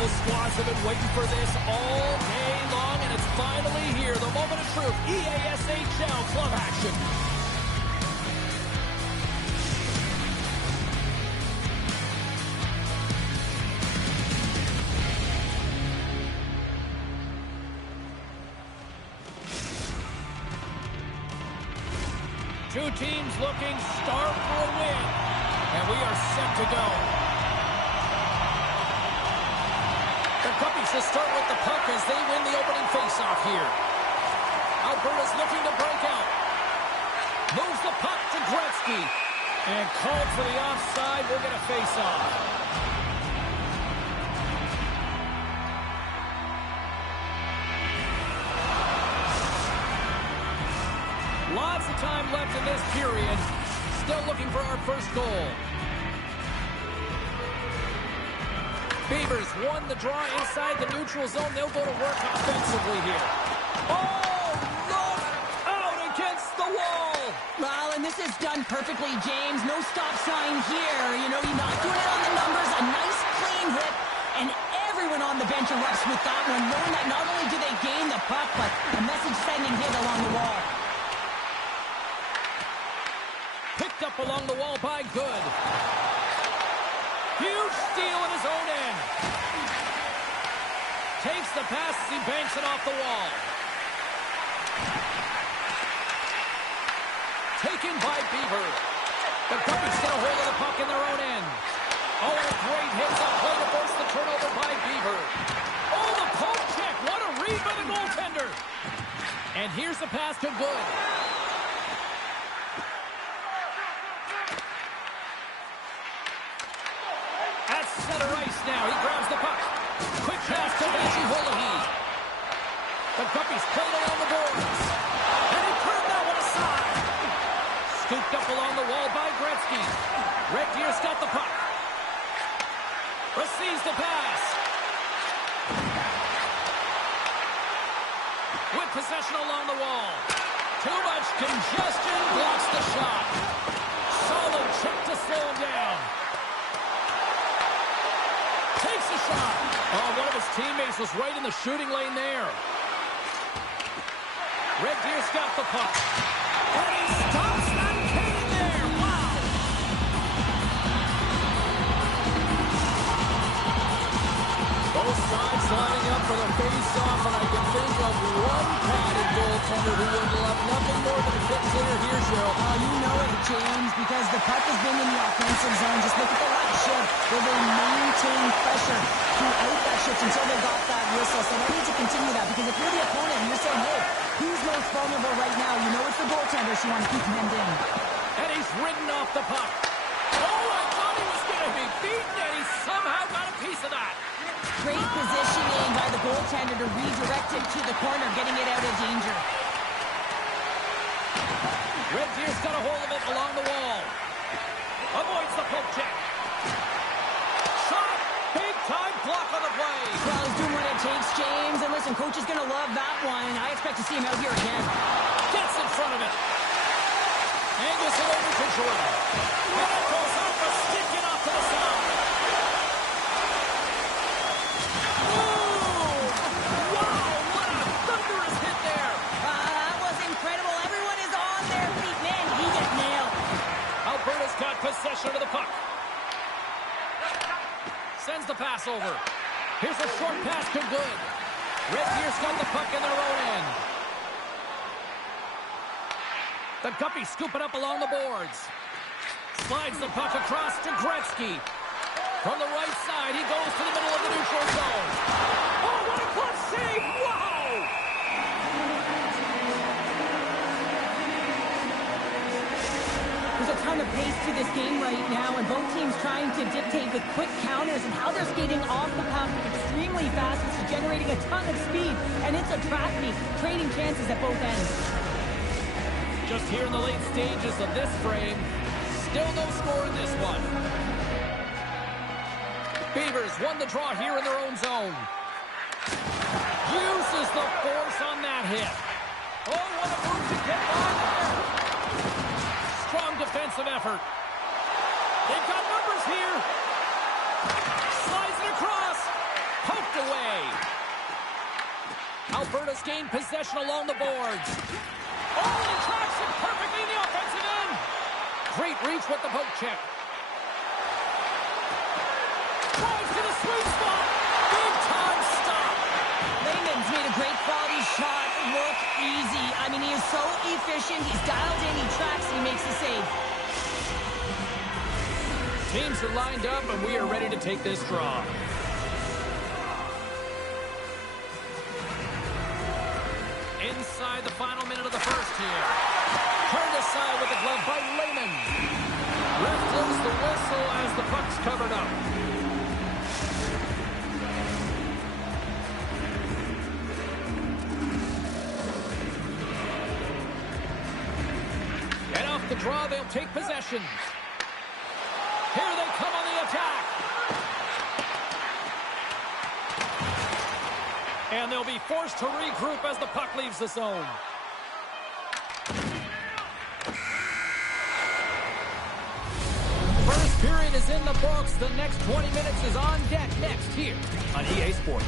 Both squads have been waiting for this all day long, and it's finally here. The moment of truth. EASHL club action. Two teams looking starved for a win, and we are set to go. The Guppies will start with the puck as they win the opening faceoff here. Alberta's looking to break out. Moves the puck to Gretzky. And called for the offside. We'll get a faceoff. Lots of time left in this period. Still looking for our first goal. Beavers won the draw inside the neutral zone. They'll go to work offensively here. Oh, look out against the wall. Well, and this is done perfectly, James. No stop sign here. You know, you're not doing it on the numbers. A nice clean hit. And everyone on the bench erupts with that one, knowing that not only do they gain the puck, but a message-sending hit along the wall. Picked up along the wall by Good. Huge steal in his own end. Takes the pass as he banks it off the wall. Taken by Beaver. The Guppies get a hold of the puck in their own end. Oh, and a great hit up play to force the turnover by Beaver. Oh, the poke check. What a read by the goaltender. And here's the pass to Good. Center ice now. He grabs the puck. Quick pass to Banshee Holohy. The Guppies played along the boards. And he turned that one aside. Scooped up along the wall by Gretzky. Red Deer's got the puck. Receives the pass. With possession along the wall. Too much congestion. Blocks the shot. Solid check to slow him down. Takes a shot. Oh, one of his teammates was right in the shooting lane there. Red Deer's got the puck. And he stops that Kane there. Wow. Both sides lining up for the face-off, and I can think of one padded goaltender who would love nothing more than a fix hitter here, Cheryl. Oh, you know it, James, because the puck has been in the offensive zone. Just look at the left shift where they maintain pressure throughout that shift until they got that whistle. So they need to continue that, because if you're the opponent and you're saying, hey, who's most vulnerable right now? You know it's the goaltender, so you want to keep him hemmed in. And he's ridden off the puck. Oh, I thought he was going to be beaten, and he somehow got a piece of that. Great positioning by the goaltender to redirect it to the corner, getting it out of danger. Red Deer's got a hold of it along the wall. Avoids the poke check. Shot! Big time block on the play. Well, he's doing what it takes, James. And listen, coach is going to love that one. I expect to see him out here again. Gets in front of it. Angles it over to Jordan. And it goes off a stick and off to the side. Ooh! Wow, what a thunderous hit there. That was incredible. Everyone is on their feet. Man, he got nailed. Alberta's got possession of the puck. Sends the pass over. Here's a short pass to Good. Red Deer's got the puck in their own end. The Guppies scoop it up along the boards. Slides the puck across to Gretzky. From the right side, he goes to the middle of the neutral zone. Oh, what a clutch save! Wow! There's a ton of pace to this game right now, and both teams trying to dictate with quick counters and how they're skating off the puck extremely fast. It's generating a ton of speed, and it's a track meet, trading chances at both ends. Just here in the late stages of this frame, still no score in this one. Beavers won the draw here in their own zone. Uses the force on that hit. Oh, what a move to get by there. Strong defensive effort. They've got numbers here. Slides it across. away. Alberta's gained possession along the boards. Oh, he tracks it perfectly in the offensive end. Great reach with the poke check. Drives to the sweet spot. Big time stop. Layman's made a great quality shot look easy. I mean, he is so efficient. He's dialed in, he tracks, and he makes the save. Teams are lined up, and we are ready to take this draw. Inside the final minute of the first here. Turned aside with the glove by Layman. Ref blows the whistle as the puck's covered up. And off the draw, they'll take possession. Here they come on the attack. And they'll be forced to regroup as the puck leaves the zone. First period is in the books. The next 20 minutes is on deck next here on EA Sports.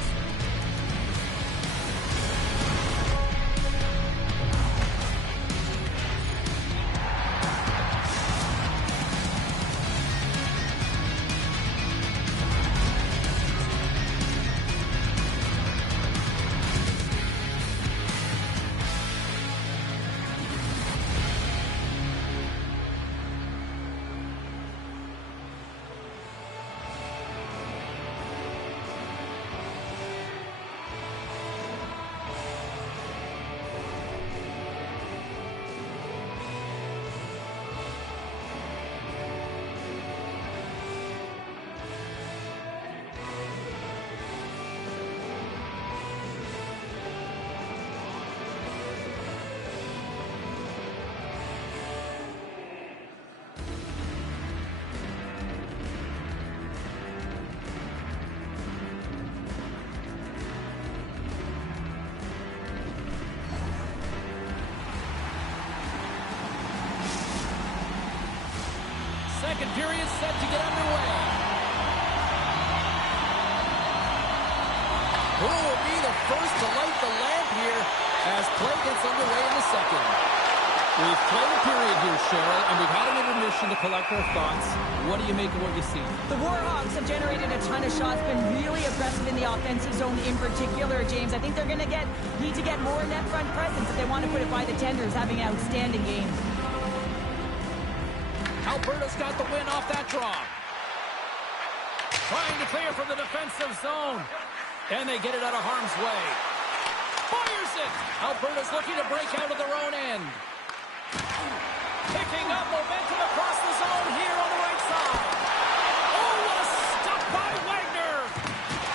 Second period set to get underway. Who will be the first to light the lamp here as play gets underway in the second? We've played a period here, Cheryl, and we've had an intermission to collect our thoughts. What do you make of what you see? The Warhawks have generated a ton of shots, been really aggressive in the offensive zone in particular, James. I think they're going to need to get more net front presence if they want to put it by the Tenders, having an outstanding game. Alberta's got the win off that draw. Trying to clear from the defensive zone. And they get it out of harm's way. Fires it! Alberta's looking to break out of their own end. Picking up momentum across the zone here on the right side. Oh, what a stop by Wagner!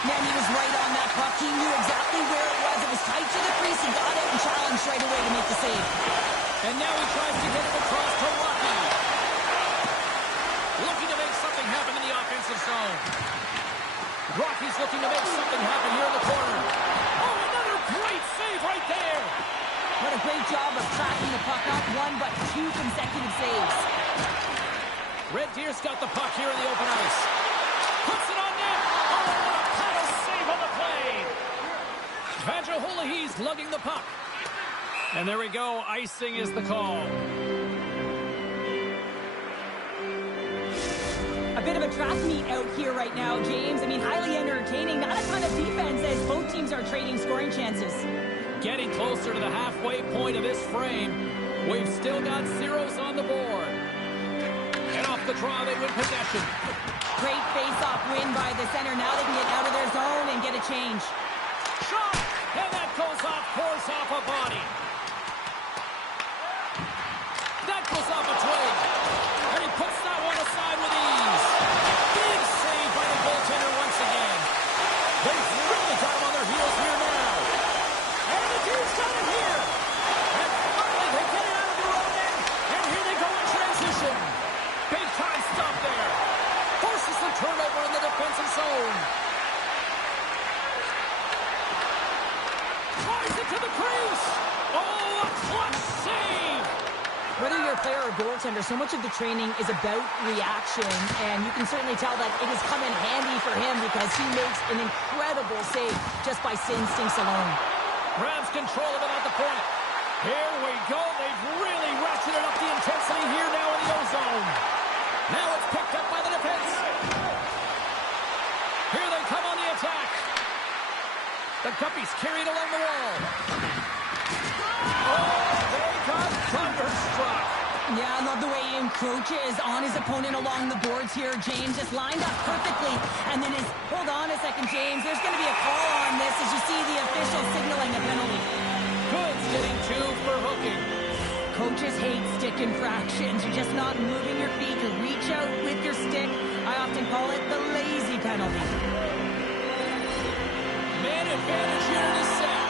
Man, he was right on that puck. He knew exactly where it was. It was tight to the crease. He got it and challenged right away to make the save. And now he tries to get it across to Rocky. Looking to make something happen in the offensive zone. Rocky's looking to make something happen here in the corner. Oh, another great save right there. What a great job of tracking the puck. Not one, but two consecutive saves. Red Deer's got the puck here in the open ice. Puts it on net. Oh, what a paddle save on the play. Vajoholahe's lugging the puck. And there we go. Icing is the call. A bit of a track meet out here right now, James. I mean, highly entertaining. Not a ton of defense as both teams are trading scoring chances. Getting closer to the halfway point of this frame. We've still got zeros on the board. And off the draw, they win possession. Great face-off win by the center. Now they can get out of their zone and get a change. Shot! And that goes off, force off a body. That goes off a twig. And he puts that one aside with ease. Big save by the goaltender once again. They've really got him on their heels here now. And the team's got it here. And finally they get it out of their own end. And here they go in transition. Big time stop there. Forces the turnover in the defensive zone. Tries it to the crease. Oh, a clutch save. Whether you're a player or a goaltender, so much of the training is about reaction, and you can certainly tell that it has come in handy for him because he makes an incredible save just by instincts alone. Grabs control of it at the point. Here we go. They've really ratcheted up the intensity here now in the O-zone. Now it's picked up by the defense. Here they come on the attack. The Guppies carried along the wall. Oh, they got thunderstruck. Yeah, I love the way he encroaches on his opponent along the boards here. James just lined up perfectly. And then hold on a second, James. There's going to be a call on this as you see the official signaling a penalty. Goods getting 2 for hooking. Coaches hate stick infractions. You're just not moving your feet to reach out with your stick. I often call it the lazy penalty. Man advantage here in this set.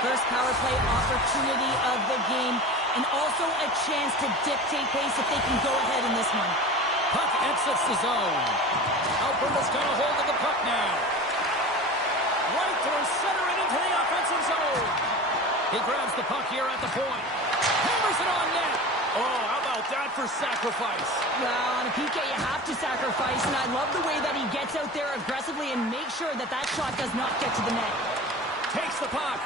First power play opportunity of the game, and also a chance to dictate pace if they can go ahead in this one. Puck exits the zone. Alberta's got a hold of the puck now. Right through center and into the offensive zone. He grabs the puck here at the point. Hammers it on net. Oh, how about that for sacrifice? Well, on a PK, you have to sacrifice, and I love the way that he gets out there aggressively and makes sure that that shot does not get to the net. Takes the puck.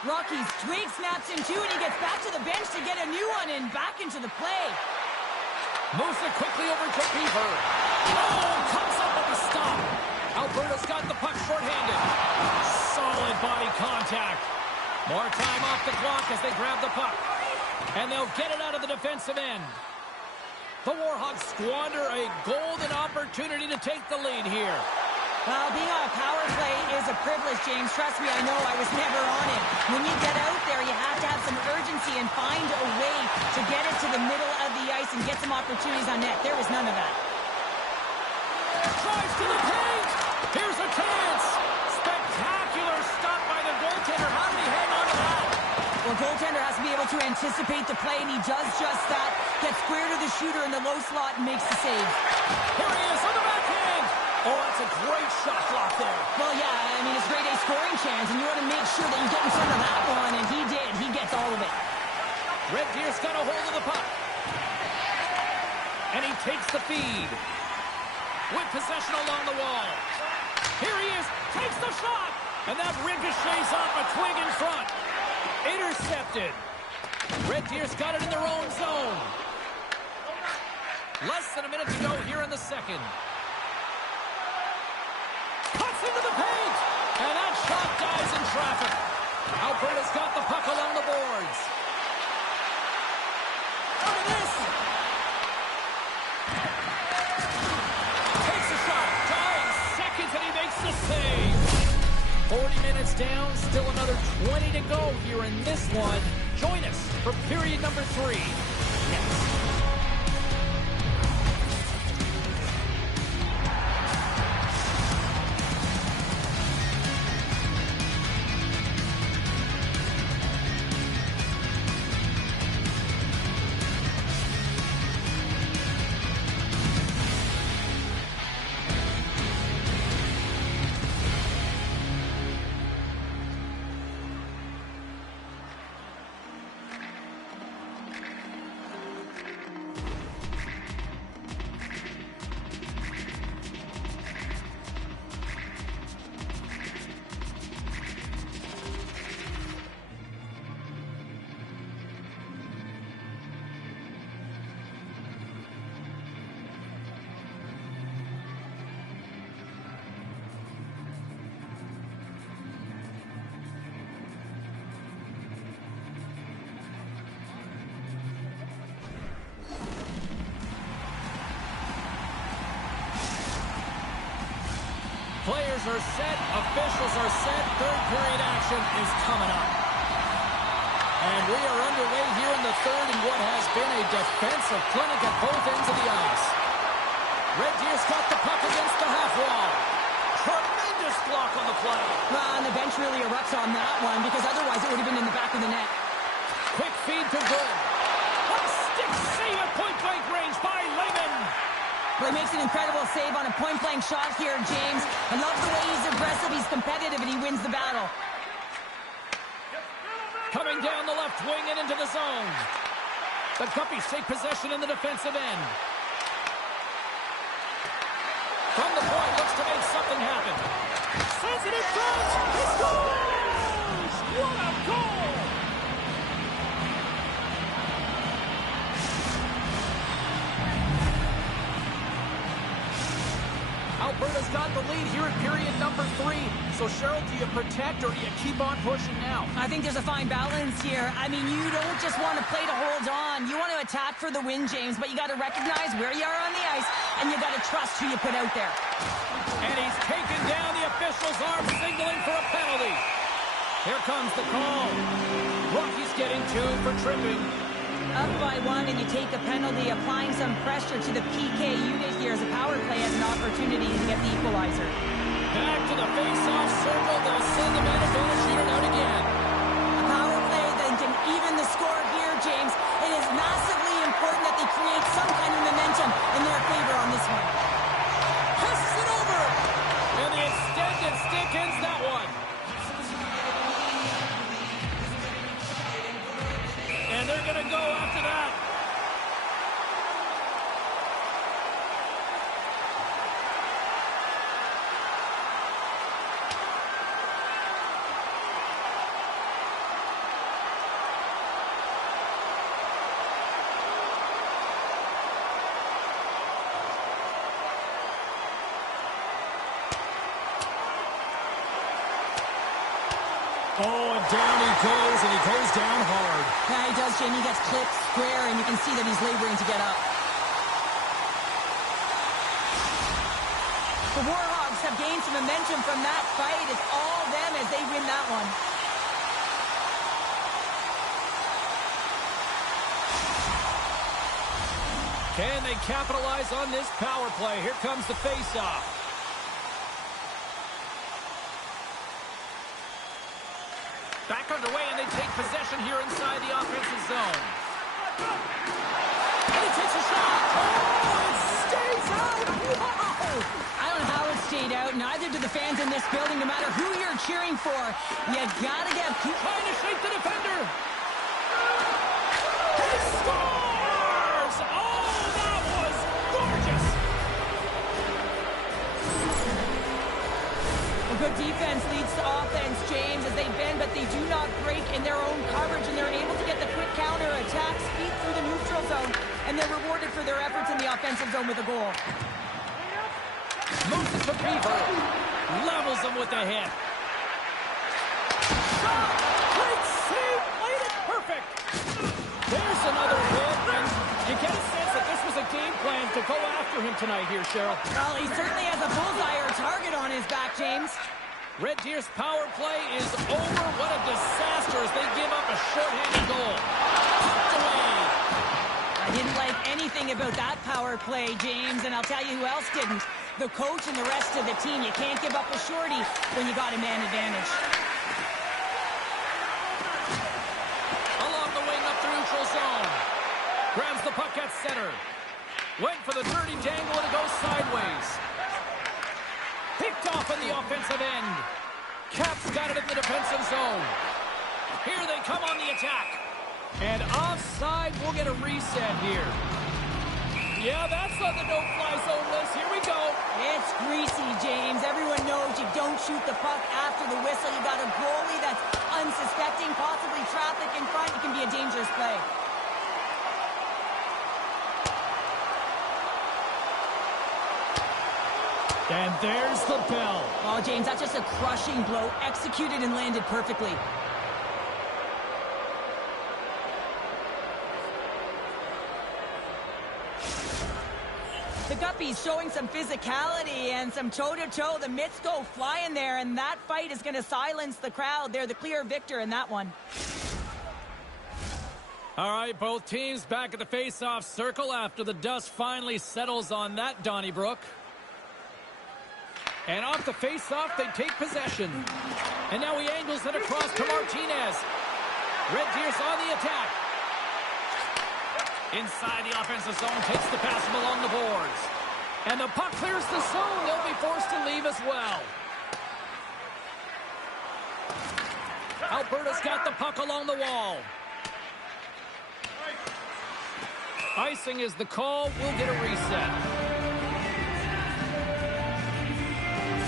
Rocky's twig snaps in two, and he gets back to the bench to get a new one and back into the play. Moves it quickly over to Beaver. Oh, comes up with a stop. Alberta's got the puck shorthanded. Solid body contact. More time off the clock as they grab the puck. And they'll get it out of the defensive end. The Warhawks squander a golden opportunity to take the lead here. Well, being on a power play is a privilege, James. Trust me, I know. I was never on it. When you get out there, you have to have some urgency and find a way to get it to the middle of the ice and get some opportunities on net. There was none of that. Drives to the paint. Here's a chance. Spectacular stop by the goaltender. How did he hang on to that? Well, goaltender has to be able to anticipate the play, and he does just that. Gets square to the shooter in the low slot and makes the save. Here he is on the backhand. Oh, that's a great shot block there. Well, yeah, I mean, it's grade A scoring chance, and you want to make sure that you get in front of that one, and he did. He gets all of it. Red Deer's got a hold of the puck. And he takes the feed. With possession along the wall. Here he is. Takes the shot. And that ricochets off a twig in front. Intercepted. Red Deer's got it in their own zone. Less than a minute to go here in the second. Cuts into the paint. And that shot dies in traffic. Alberta's got the puck along the boards. Look at this. Takes a shot. Dying seconds and he makes the save. 40 minutes down. Still another 20 to go here in this one. Join us for period number 3 next. Players are set, officials are set, third period action is coming up. And we are underway here in the third in what has been a defensive clinic at both ends of the ice. Red Deer's got the puck against the half wall. Tremendous block on the play. Well, and the bench really erupts on that one because otherwise it would have been in the back of the net. Quick feed to Good. What a stick save at point-blank range by Lehman. Well, he makes an incredible save on a point-blank shot here, James. I love the way he's aggressive, he's competitive, and he wins the battle. Coming down the left wing and into the zone. The Guppies take possession in the defensive end. From the point, looks to make something happen. Sends it in front. He scores! What a goal! Alberta's got the lead here at period number 3. So, Cheryl, do you protect or do you keep on pushing now? I think there's a fine balance here. I mean, you don't just want to play to hold on. You want to attack for the win, James, but you got to recognize where you are on the ice, and you got to trust who you put out there. And he's taken down the official's arm, signaling for a penalty. Here comes the call. Rocky's getting 2 for tripping. Up by 1 and you take a penalty, applying some pressure to the PK unit here as a power play has an opportunity to get the equalizer. Back to the face-off circle. They'll send the man advantage unit out again. A power play that can even the score here, James. It is massively important that they create some kind of momentum in their favor on this one. Passes it over. And the extended stick ends that one. And they're going to go after that. Oh, and down he goes, and he goes down hard. Yeah, he does, Jamie. He gets clipped square, and you can see that he's laboring to get up. The Warhawks have gained some momentum from that fight. It's all them as they win that one. Can they capitalize on this power play? Here comes the face-off. Back underway, and they take possession here inside the offensive zone. And he takes a shot. Oh, it stays out. Wow! I don't know how it stayed out. Neither do the fans in this building, no matter who you're cheering for. You gotta get... Trying to shake the defender. He scores! Oh, that was gorgeous. A good defense leads to offense, James, as they bend, but they do not break in their own coverage, and they're able to get the quick counter-attack, speed through the neutral zone, and they're rewarded for their efforts in the offensive zone with a goal. Moves to Beaver. Levels him with the hit. Shot! Great save! Played it perfect! There's another hit, and you get a sense that this was a game plan to go after him tonight here, Cheryl. Well, he certainly has a bullseye or a target on his back, James. Red Deer's power play is over. What a disaster as they give up a shorthanded goal. Popped away. I didn't like anything about that power play, James, and I'll tell you who else didn't. The coach and the rest of the team. You can't give up a shorty when you got a man advantage. Along the wing up the neutral zone. Grabs the puck at center. Went for the dirty dangle and it goes sideways. Picked off in the offensive end. Caps got it in the defensive zone. Here they come on the attack. And offside, we'll get a reset here. Yeah, that's on the no-fly zone list. Here we go. It's greasy, James. Everyone knows you don't shoot the puck after the whistle. You got a goalie that's unsuspecting, possibly traffic in front. It can be a dangerous play. And there's the bell. Oh, James, that's just a crushing blow, executed and landed perfectly. The Guppies showing some physicality and some toe-to-toe. The mitts go flying there, and that fight is going to silence the crowd. They're the clear victor in that one. All right, both teams back at the face-off circle after the dust finally settles on that Donnybrook. And off the face-off, they take possession. And now he angles it across to Martinez. Red Deer's on the attack. Inside the offensive zone, takes the pass from along the boards. And the puck clears the zone. They'll be forced to leave as well. Alberta's got the puck along the wall. Icing is the call. We'll get a reset.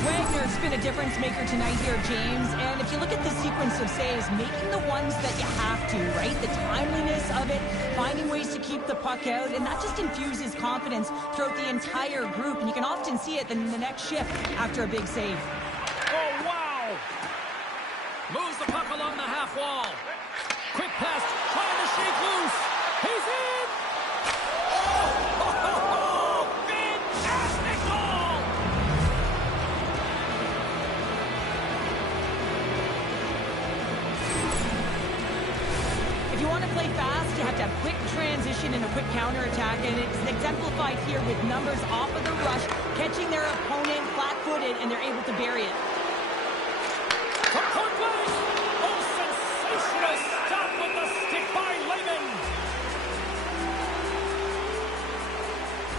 Wagner's been a difference maker tonight here, James. And if you look at the sequence of saves, making the ones that you have to, right? The timeliness of it, finding ways to keep the puck out, and that just infuses confidence throughout the entire group. And you can often see it in the next shift after a big save. Oh, wow! Moves the puck along the half wall. Quick pass, trying to shake loose. He's in! Oh, fantastic goal! If you want to play fast, you have to have quick transition and a quick counterattack, and it's exemplified here with numbers off of the rush, catching their opponent flat-footed, and they're able to bury it. From point blank! Oh, sensational stop with the stick by Lehman!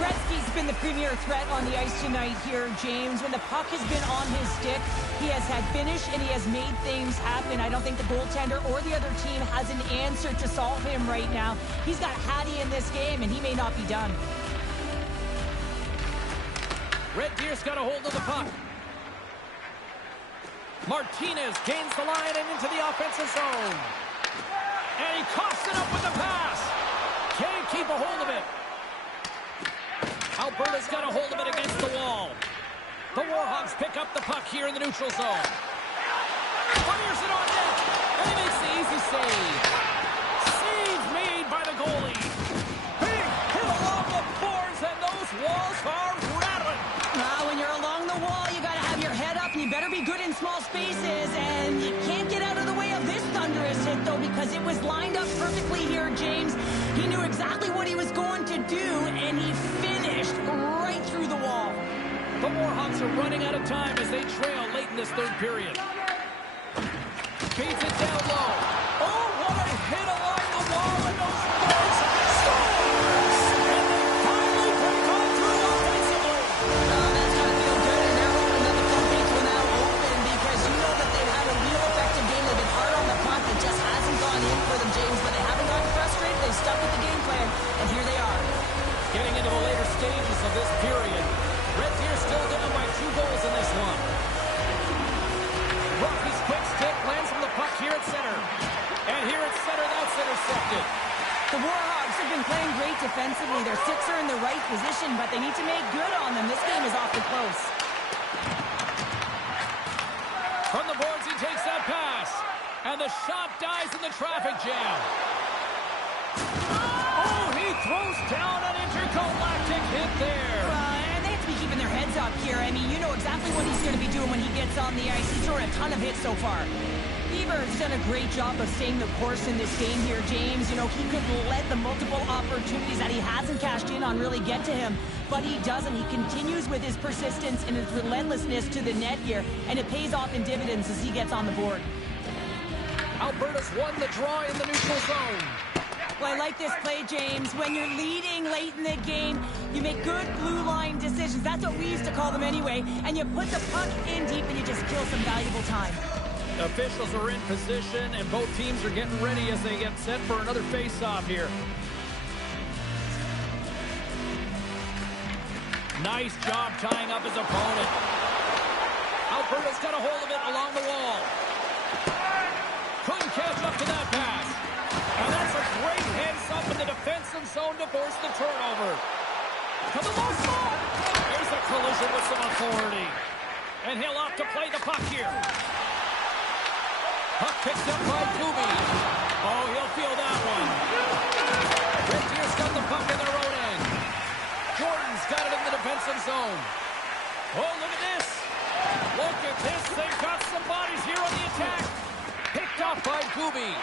Gretzky's been the premier threat on the ice tonight here, James. When the puck has been on his stick, he has had finish and he has made things happen. I don't think the goaltender or the other team has an answer to solve him right now. He's got Hattie in this game, and he may not be done. Red Deer's got a hold of the puck. Martinez gains the line and into the offensive zone. And he coughs it up with the pass. Can't keep a hold of it. Alberta's got a hold of it against the wall. The Warhawks pick up the puck here in the neutral zone. Fires it on net. And he makes the easy save. Save made by the goalie. Big hit along the boards, and those walls are rattling. When you're along the wall, you got to have your head up, and you better be good in small spaces. And you can't get out of the way of this thunderous hit, though, because it was lined up perfectly here, James. He knew exactly what he was going to do, and he finished right through the wall. The Warhawks are running out of time as they trail late in this third period. Feeds it down low. Oh, what a hit along the wall, and those boards scores! And they finally break on through offensively. That's got to feel good, and they're hoping that the floodgates will now open, because you know that they've had a real effective game. They've been hard on the puck. It just hasn't gone in for them, James, but they haven't gotten frustrated. They've stuck with the game plan, and here they are. Getting into the later stages of this period, Red Deer still down by 2 goals in this one. Rocky's quick stick lands from the puck here at center. And here at center, that's intercepted. The Warhawks have been playing great defensively. Their sticks are in the right position, but they need to make good on them. This game is awfully close. From the boards, he takes that pass. And the shot dies in the traffic jam. Oh, he throws down an intergalactic hit there. And they have to be keeping their heads up here. I mean, you know exactly what he's going to be doing when he gets on the ice. He's thrown a ton of hits so far. Beaver's done a great job of staying the course in this game here, James. You know, he could let the multiple opportunities that he hasn't cashed in on really get to him, but he doesn't. He continues with his persistence and his relentlessness to the net here, and it pays off in dividends as he gets on the board. Alberta's won the draw in the neutral zone. Well, I like this play, James. When you're leading late in the game, you make good blue line decisions. That's what we used to call them anyway. And you put the puck in deep and you just kill some valuable time. Officials are in position, and both teams are getting ready as they get set for another face-off here. Nice job tying up his opponent. Alberta's got a hold of it along the wall. Couldn't catch up to that pass. And that's a great heads-up in the defensive zone to force the turnover. To the low spot. There's a collision with some authority. And he'll opt to play the puck here. Puck picked up by Kubi. Oh, he'll feel that one. Red Deer's got the puck in their own end. Jordan's got it in the defensive zone. Oh, look at this. Look at this. They've got some bodies here on the attack. Picked off by Kubi.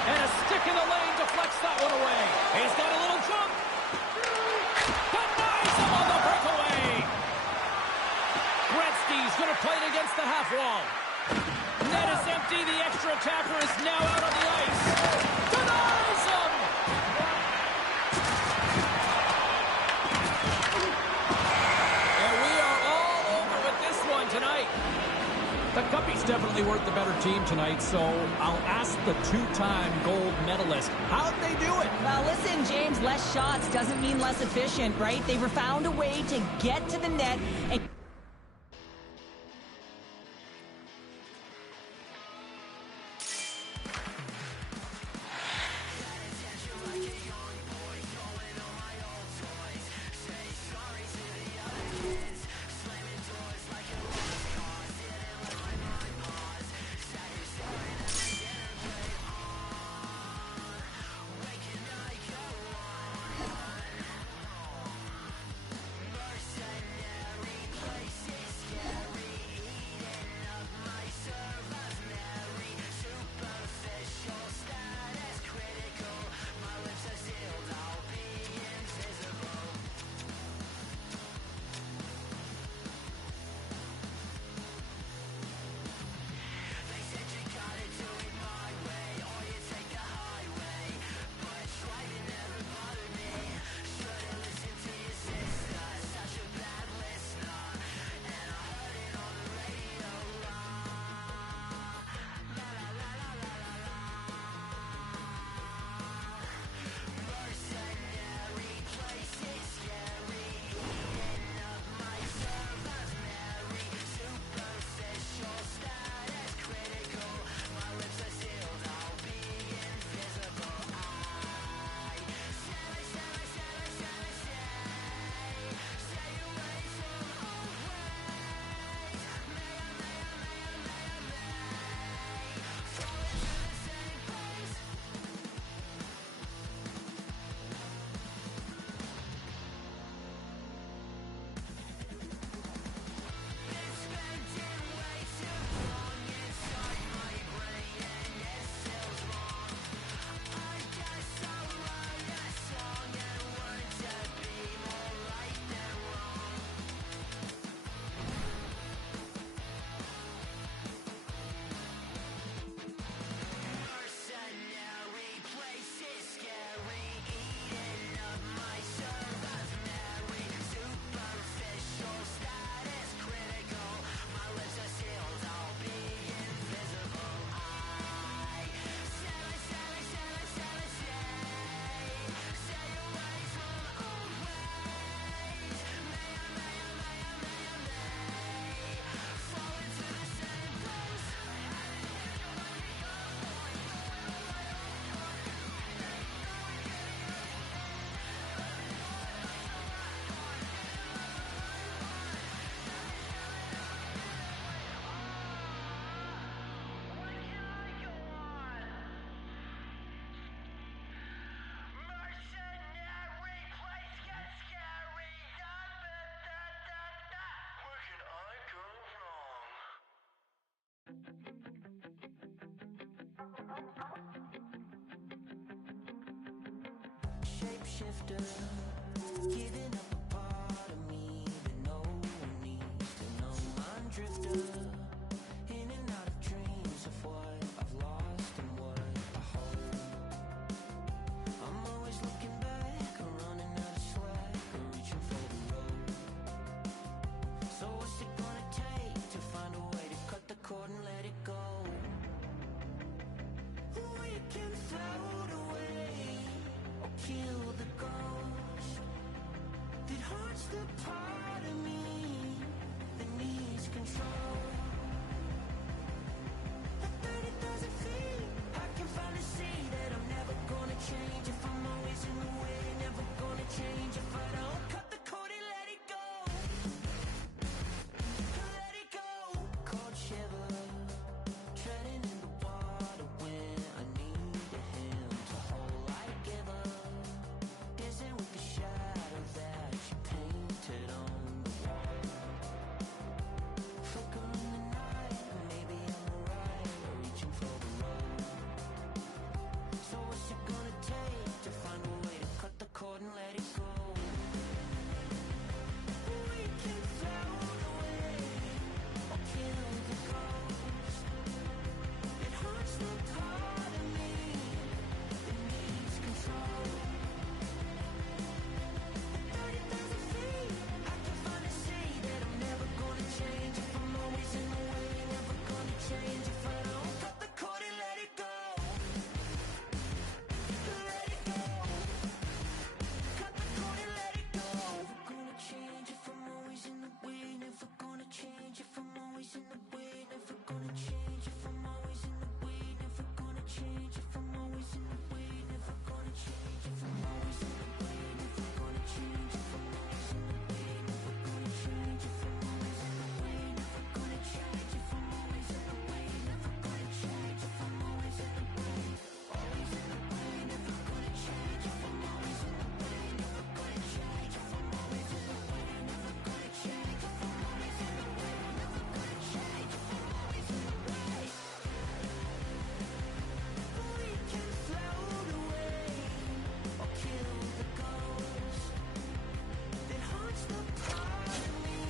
And a stick in the lane deflects that one away. He's got a little jump. Denies him on the breakaway. Gretzky's going to play it against the half wall. Net is empty. The extra attacker is now out on the ice. Denies him. And we are all over with this one tonight. The Guppies definitely weren't the better team tonight, so I'll ask the two-time gold medalist, how'd they do it? Well, listen, James, less shots doesn't mean less efficient, right? They found a way to get to the net and... Shapeshifter, giving up a part of me that no one needs to know. I'm drifter, in and out of dreams of what I've lost and what I hold. I'm always looking back, running out of slack, reaching for the road. So what's it gonna take to find a way to cut the cord and let it go? We can float away or kill the ghost that haunts the part of me that needs control. At 30,000 feet, I can finally see that I'm never gonna change. If I'm always in the way, never gonna change. If I don't cut the cord and let it go, let it go. Cold shiver, treading in the water when I need a hand to hold. I give up, dancing with the shadow that you painted on the wall. Flicker in the night, maybe I'm right, reaching for the road. So what's it gonna take to find a way to cut the cord and let it go? We can float away or kill the ghost never gonna change if I'm always in the way. Never gonna change if I'm always in the way. Never gonna change if I'm always in the way. Never gonna change if I'm always in the way. Never gonna change if I'm always in the way. Never gonna change if I'm always in the way. Never gonna change if I'm always in the way. Always in the way. Never gonna change if I'm always in the way. Never gonna change if I'm always in the way. Never gonna change if I'm always in the way. Never gonna change if I'm always in the way. We can float away or kill the ghost that haunts the part of me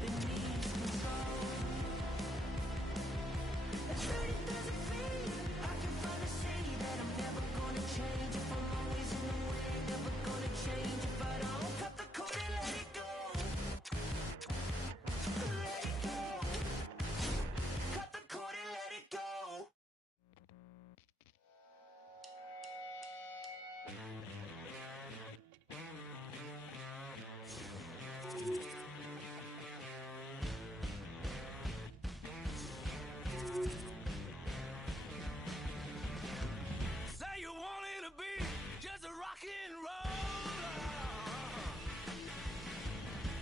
that needs control. At 30,000 feet, I can finally say that I'm never gonna change if I'm always in the way. Never gonna change if I don't cut the cord and let it go. Let it go. Cut the cord and let it go. Say you wanted to be just a rock and roller,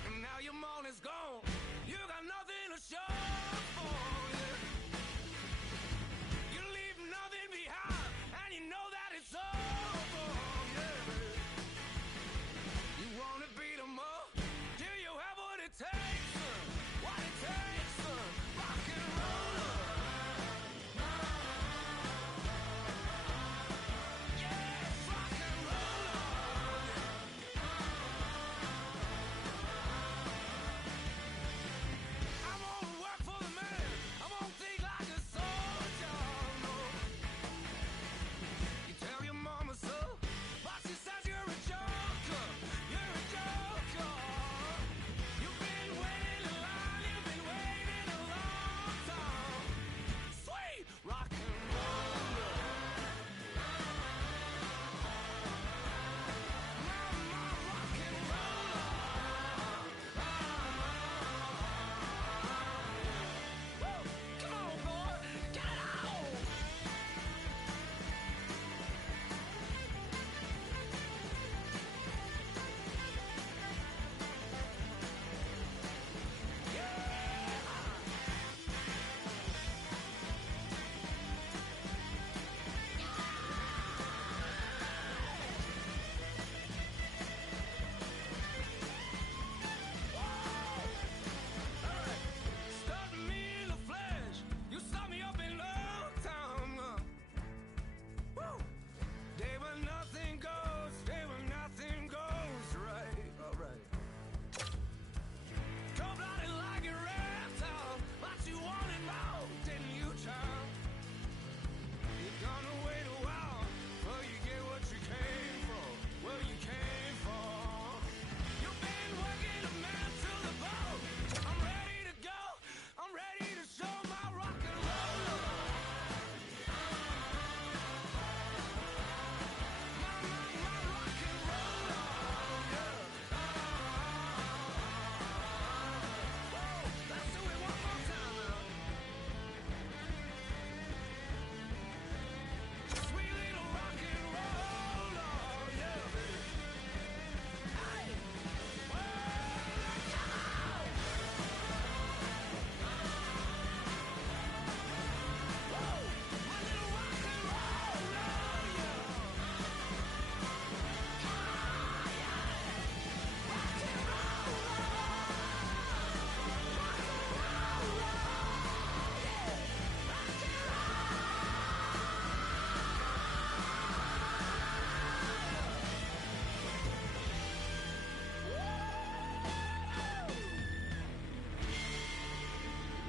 and now your money's gone. You got nothing to show for it. You leave nothing behind, and you know that it's over. Yeah. You wanna beat 'em up? Do you have what it takes? What it takes? Rock and roller. Yes, rock and roller. I won't work for the man. I won't think like a soldier. No. You tell your mama so, but she says you're a joker. You're a joker. You've been waiting in line. You've been waiting a long time. Sweet rock and roller. Mama, rock and roller. Woo! Come on, boy. Get it on. Stop me in the flesh. You stop me up in love time. Woo! Day when nothing goes. Day when nothing goes right. All right. Cold-blooded like a reptile, but you wanted more, didn't you, child? You're gonna wait a while before you get what you came for. Well, you came for. You've been working a man to the bone. I'm ready to go. I'm ready to show my rock and roller. My rock and roller. Yeah. Whoa, let's do it one more time now. Sweet little rock and roller, yeah, baby. Hey, whoa, my little rock and roller, yeah. Rock and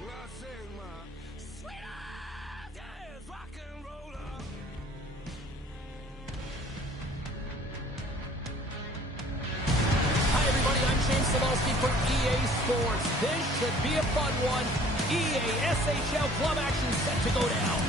Well, I say my sweetheart, yes, rock and roller. Hi, everybody. I'm James Cebulski for EA Sports. This should be a fun one. EA SHL club action set to go down.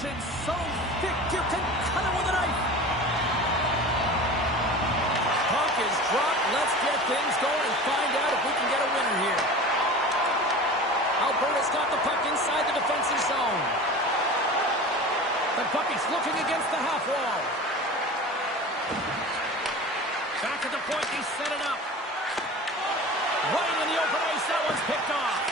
action so thick you can cut it with a knife. Puck is dropped. Let's get things going and find out if we can get a winner here. Alberta's got the puck inside the defensive zone. The Bucky's looking against the half wall. Back at the point, he set it up. Right in the open ice, that one's picked off.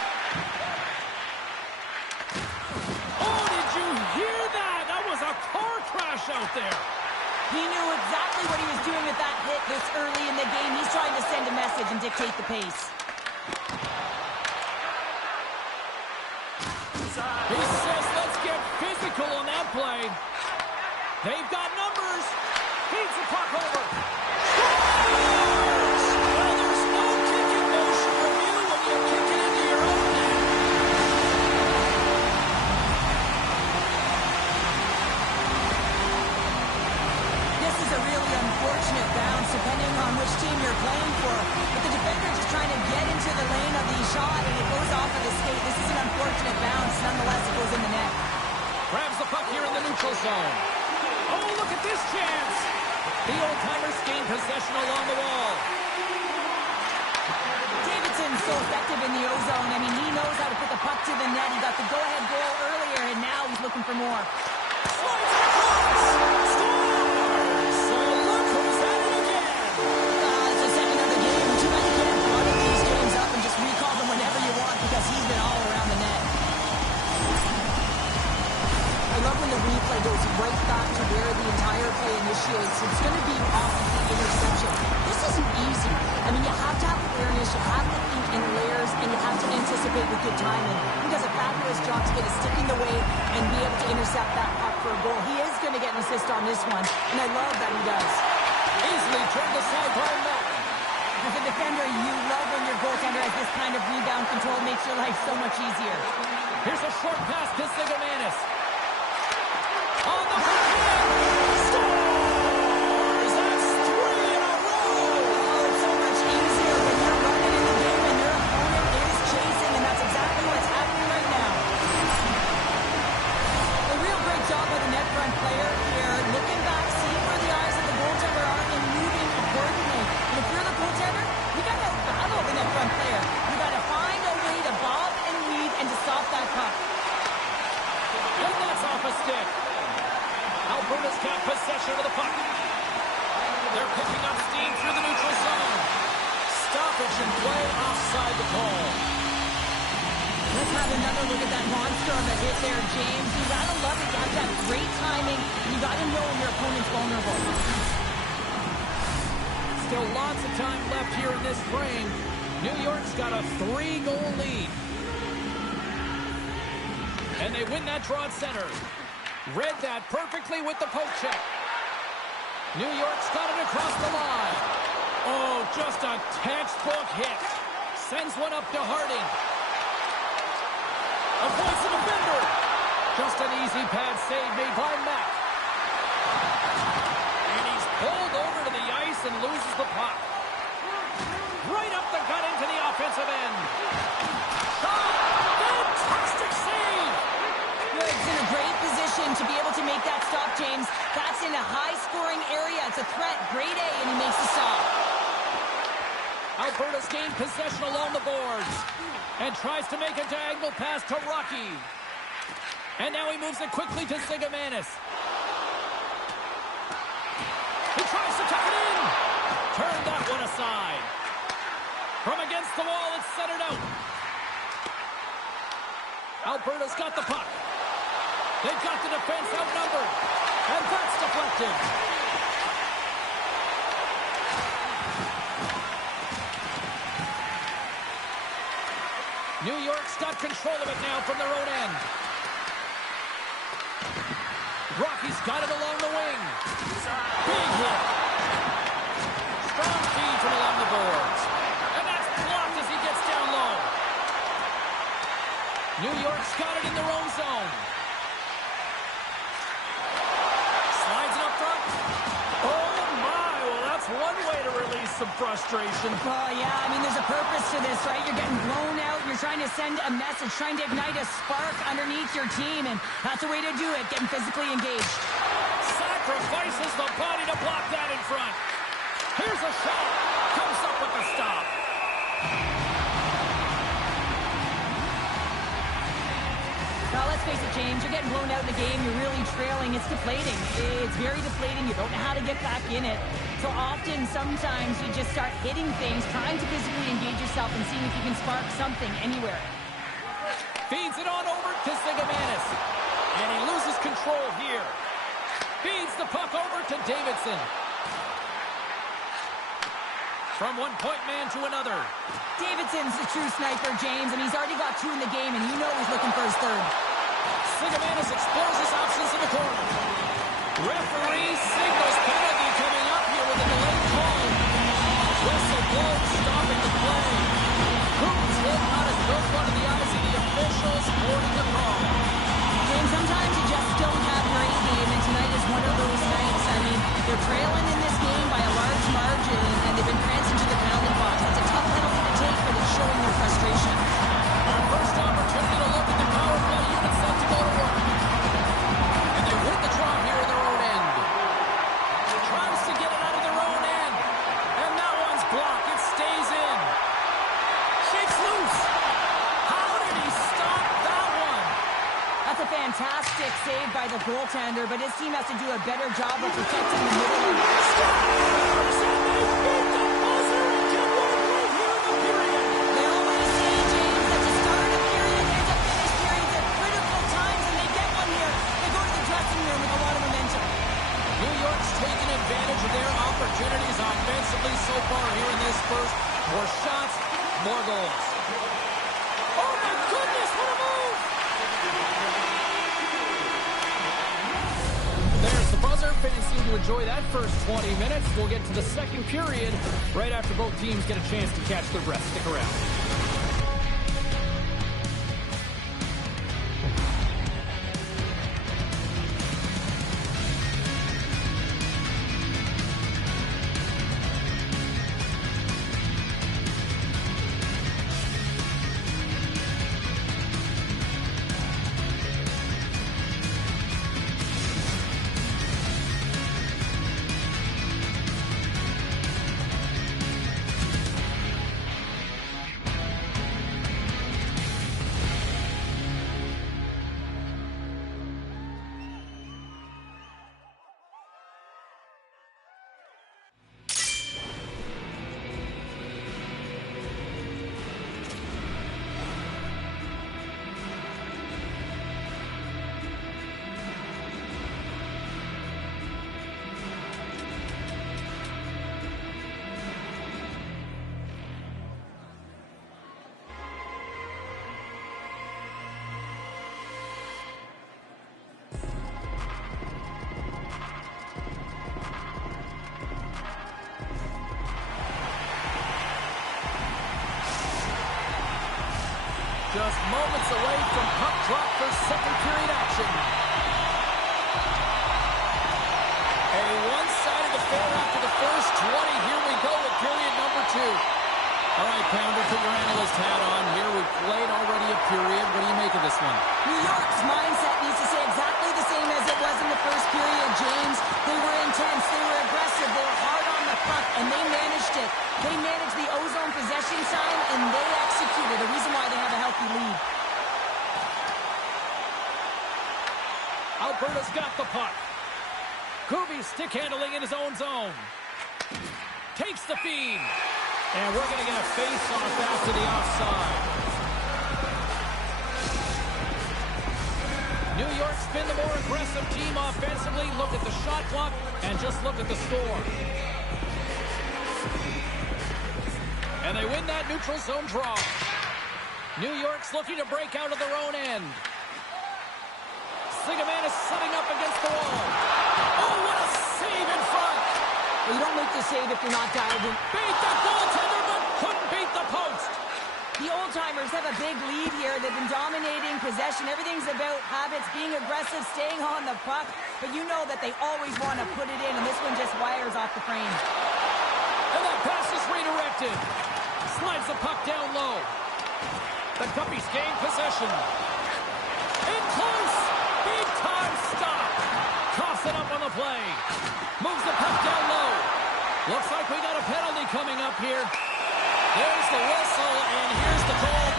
Oh, did you hear that? That was a car crash out there. He knew exactly what he was doing with that hit this early in the game. He's trying to send a message and dictate the pace. He says, let's get physical on that play. They've got numbers. Feeds the puck over. Well, there's no kicking motion review when you kick it into your own net. This is a really unfortunate bounce depending on which team you're playing for. But the defender just trying to get into the lane of the shot and it goes off of the skate. This is an unfortunate bounce. Nonetheless, it goes in the net. Grabs the puck here in the neutral zone. Oh, look at this chance. The old-timers gain possession along the wall. Davidson's so effective in the O-zone. I mean, he knows how to put the puck to the net. He got the go-ahead goal earlier, and now he's looking for more. Slides it across. Scores! So look who's at it again. It's the second of the game. Too bad you can't run these games up and just recall them whenever you want because he's been all around the net. I love when the replay goes right back to where the entire play initiates. It's going to be off of the interception. This isn't easy. I mean, you have to have awareness, you have to think in layers, and you have to anticipate with good timing. He does a fabulous job to get his stick in the way and be able to intercept that puck for a goal. He is going to get an assist on this one, and I love that he does. Easily turned aside by Melton. As a defender, you love when your goaltender has this kind of rebound control. It makes your life so much easier. Here's a short pass to Zigomanis. On the backhand, scores! That's 3 in a row! Oh, it's so much easier when you're running in the game and your opponent is chasing, and that's exactly what's happening right now. A real great job by the net front player here, looking back, seeing where the eyes of the goaltender are, and moving accordingly. And if you're the goaltender, you got to battle the net front player. You got to find a way to bob and weave and to stop that puck. And that's off a stick. Alberta's got possession of the puck. They're picking up steam through the neutral zone. Stoppage in play offside the call. Let's have another look at that monster of a hit there, James. You gotta love it. You have to have great timing. You gotta know when your opponent's vulnerable. Still lots of time left here in this frame. New York's got a 3-goal lead. And they win that draw at center. Read that perfectly with the poke check. New York's got it across the line. Oh, just a textbook hit. Sends one up to Harding. Avoids the defender. Just an easy pad save made by Mack. And he's pulled over to the ice and loses the puck. Right up the gut into the offensive end. Shot! Fantastic save! He's in a great position to be able to make that stop, James. That's in a high-scoring area. It's a threat. Grade A, and he makes the stop. Alberta's gained possession along the boards and tries to make a diagonal pass to Rocky. And now he moves it quickly to Zigomanis. He tries to tuck it in. Turned that one aside. From against the wall, it's centered out. Alberta's got the puck. They've got the defense outnumbered. And that's deflected. New York's got control of it now from their own end. Rocky's got it along the wing. Big hit. Strong feed from along the boards. And that's blocked as he gets down low. New York's got it in their own zone. Slides it up front. Oh, my. Well, that's one way to release some frustration. Oh, yeah, I mean, there's a purpose to this, right? You're getting blown out. You're trying to send a message, trying to ignite a spark underneath your team, and that's the way to do it, getting physically engaged. Sacrifices the body to block that in front. Here's a shot. Comes up with the stop. Now, let's face it, James, you're getting blown out in the game. You're really trailing. It's deflating. It's very deflating. You don't know how to get back in it. So often, sometimes, you just start hitting things, trying to physically engage yourself and seeing if you can spark something anywhere. Feeds it on over to Zigomanis. And he loses control here. Feeds the puck over to Davidson. From one-point man to another. Davidson's the true sniper, James, and he's already got 2 in the game, and you know he's looking for his 3rd. Zigomanis explores his options in the corner. Referee signals penalty coming up here with a delayed call. Whistle blows, stopping the play. Who's hit not as good front of the eyes of the officials, boarding the call. James, sometimes you just don't have your A game, and tonight is one of those nights. I mean, they're trailing in this game by a large margin, and they've been prancing to the penalty box. That's a tough penalty to take, but it's showing their frustration. Our first opportunity to look at the power play unit set to go to work. And they win the draw here in their own end. Tries to get it out of their own end. And that one's blocked. It stays in. Shakes loose. How did he stop that one? That's a fantastic save by the goaltender, but his team has to do a better job of protecting the middle of the They always say, James, that to start a period and to finish periods at critical times, and they get one here. They go to the dressing room with a lot of momentum. New York's taking advantage of their opportunities offensively so far here in this first. More shots, more goals. Oh, my goodness, what a move! There's the buzzer. Fans seem to enjoy that first 20 minutes. We'll get to the second period right after both teams get a chance to catch their breath. Stick around. Just moments away from puck drop for second period action. A one-sided affair after the first 20. Here we go with period number 2. All right, Pounder, put your analyst hat on here. We've played already a period. What do you make of this one? New York's mindset needs to stay exactly the same as it was in the first period, James. They were intense, they were aggressive, they were hard on the puck, and they managed it. They managed the ozone possession time, and they executed. The reason why they have a healthy lead. Alberta's got the puck. Kubi stick handling in his own zone. Takes the feed. And we're going to get a face-off after the offside. New York's been the more aggressive team offensively. Look at the shot clock and just look at the score. And they win that neutral zone draw. New York's looking to break out of their own end. Zigomanis setting up against the wall. Oh, what a save in front. Well, you don't make the save if you're not dialed in. Beat the goaltender, but couldn't beat the post. The old-timers have a big lead here. They've been dominating possession. Everything's about habits, being aggressive, staying on the puck. But you know that they always want to put it in, and this one just wires off the frame. And that pass is redirected. Slides the puck down low. The Guppies gain possession. In close. Big time stop. Coughs it up on the play. Moves the puck down low. Looks like we got a penalty coming up here. There's the whistle, and here's the goal.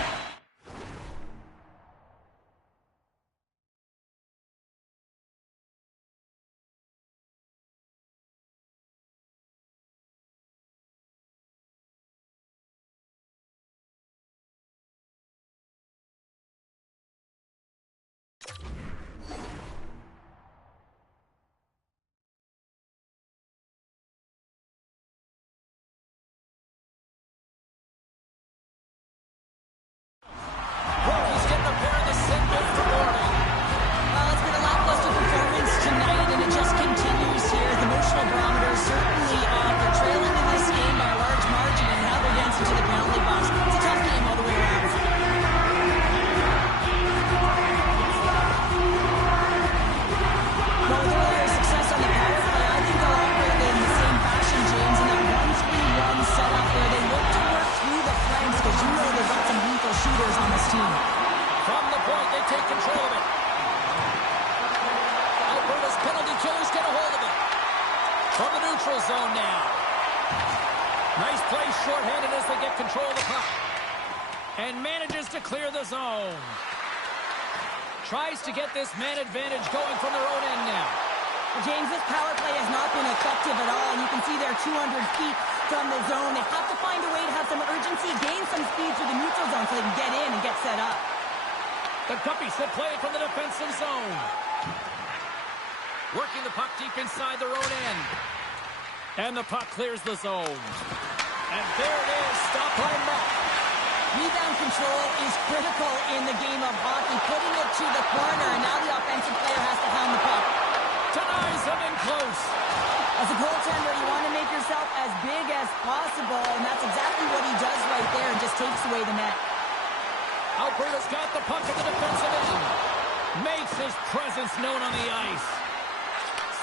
Rockies get the pair of the sit after warning. Well, it's been a lackluster performance tonight, and it just continues here. The emotional barometer is certainly up. They're trailing in this game by a large margin, and now they're dancing to the penalty box. It's a tough game all the way around. Well, with earlier success on the power play, I think they'll operate in the same fashion, James, in that 1-3-1 setup where they look to work through the flanks, because you know they've got some lethal shooters on this team. From the point, they take control of it. Alberta's penalty killers get a hold of it. From the neutral zone now. Nice play shorthanded as they get control of the puck. And manages to clear the zone. Tries to get this man advantage going from their own end now. Well, James, this power play has not been effective at all, and you can see they're 200 feet from the zone. They have to find a way to have some urgency, gain some speed through the neutral zone so they can get in and get set up. The Guppies that play it from the defensive zone. Working the puck deep inside their own end. And the puck clears the zone. And there it is, stop by Muck. Rebound control is critical in the game of hockey, putting it to the corner, and now the offensive player has to hound the puck. Denies him in close. As a goaltender, you want to make yourself as big as possible, and that's exactly what he does right there, and just takes away the net. Alberta's got the puck in the defensive end. Makes his presence known on the ice.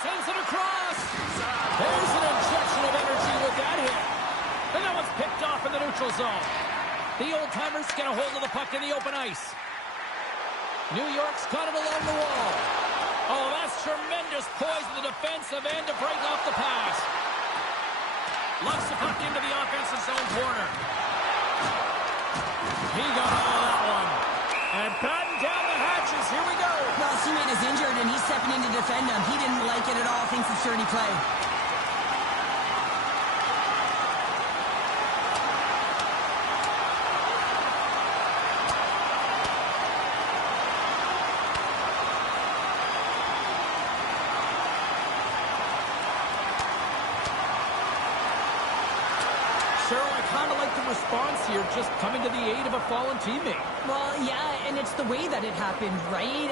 Sends it across. There's an injection of energy with that hit. And that one's picked off in the neutral zone. The old-timers get a hold of the puck in the open ice. New York's got it along the wall. Oh, that's tremendous poise in the defensive end to break off the pass. Lumps the puck into the offensive zone corner. He got all of that one. And batten down the hatches. Here we go. Well, his teammate is injured, and he's stepping in to defend him. He didn't like it at all. Thinks it's dirty play. Cheryl, I kind of like the response here, just coming to the aid of a fallen teammate. Well, yeah, and it's the way that it happened, right?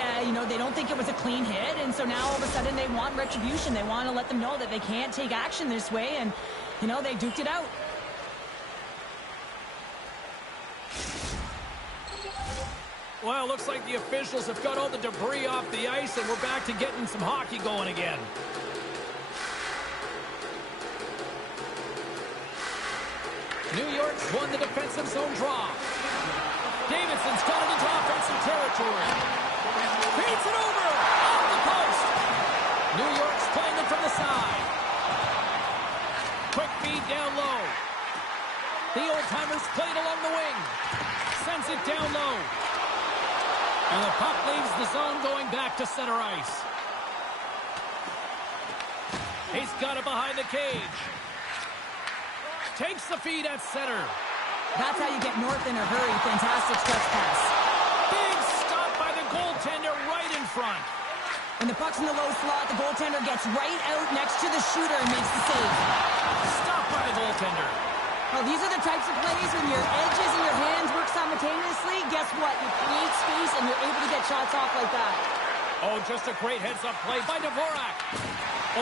They don't think it was a clean hit, and so now all of a sudden they want retribution. They want to let them know that they can't take action this way, and, they duked it out. Well, looks like the officials have got all the debris off the ice, and we're back to getting some hockey going again. New York's won the defensive zone draw. Davidson's got it into offensive territory. Feeds it over! Off the post! New York's playing it from the side. Quick feed down low. The old-timers play it along the wing. Sends it down low. And the puck leaves the zone going back to center ice. He's got it behind the cage. Takes the feed at center. That's how you get north in a hurry. Fantastic stretch pass. Big stop by the goaltender right in front. When the puck's in the low slot, the goaltender gets right out next to the shooter and makes the save. Stop by the goaltender. Well, these are the types of plays when your edges and your hands work simultaneously. Guess what? You create space and you're able to get shots off like that. Oh, just a great heads-up play by Dvorak.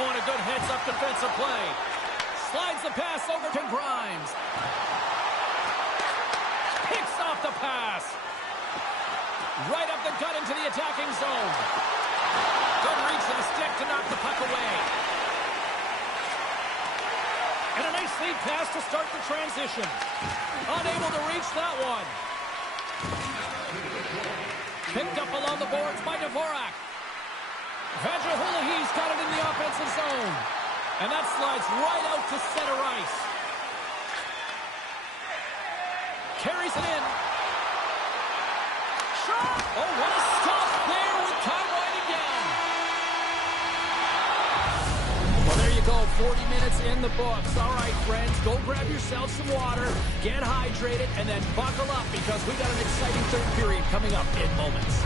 Oh, and a good heads-up defensive play. Slides the pass over to Grimes. Picks off the pass. Right up the gut into the attacking zone. Good reach to the stick to knock the puck away. And a nice lead pass to start the transition. Unable to reach that one. Picked up along the boards by Dvorak. Vajihulihi's got it in the offensive zone. And that slides right out to center ice. Carries it in. Shot! Oh, what a stop there with time winding down. Well, there you go. 40 minutes in the books. All right, friends, go grab yourself some water, get hydrated, and then buckle up because we got an exciting third period coming up in moments.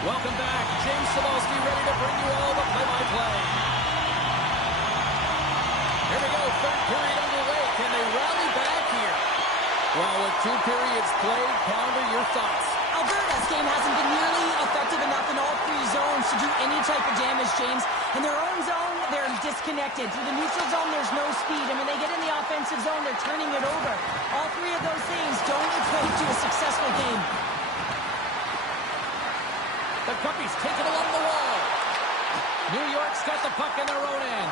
Welcome back. James Cybulski ready to bring you all the play-by-play. Here we go. Third period underway. Can they rally back here? Well, with 2 periods played, Pounder, your thoughts? Alberta's game hasn't been nearly effective enough in all 3 zones to do any type of damage, James. In their own zone, they're disconnected. Through the neutral zone, there's no speed. And when they get in the offensive zone, they're turning it over. All 3 of those things don't equate to a successful game. The Guppies take it along the wall. New York's got the puck in their own end.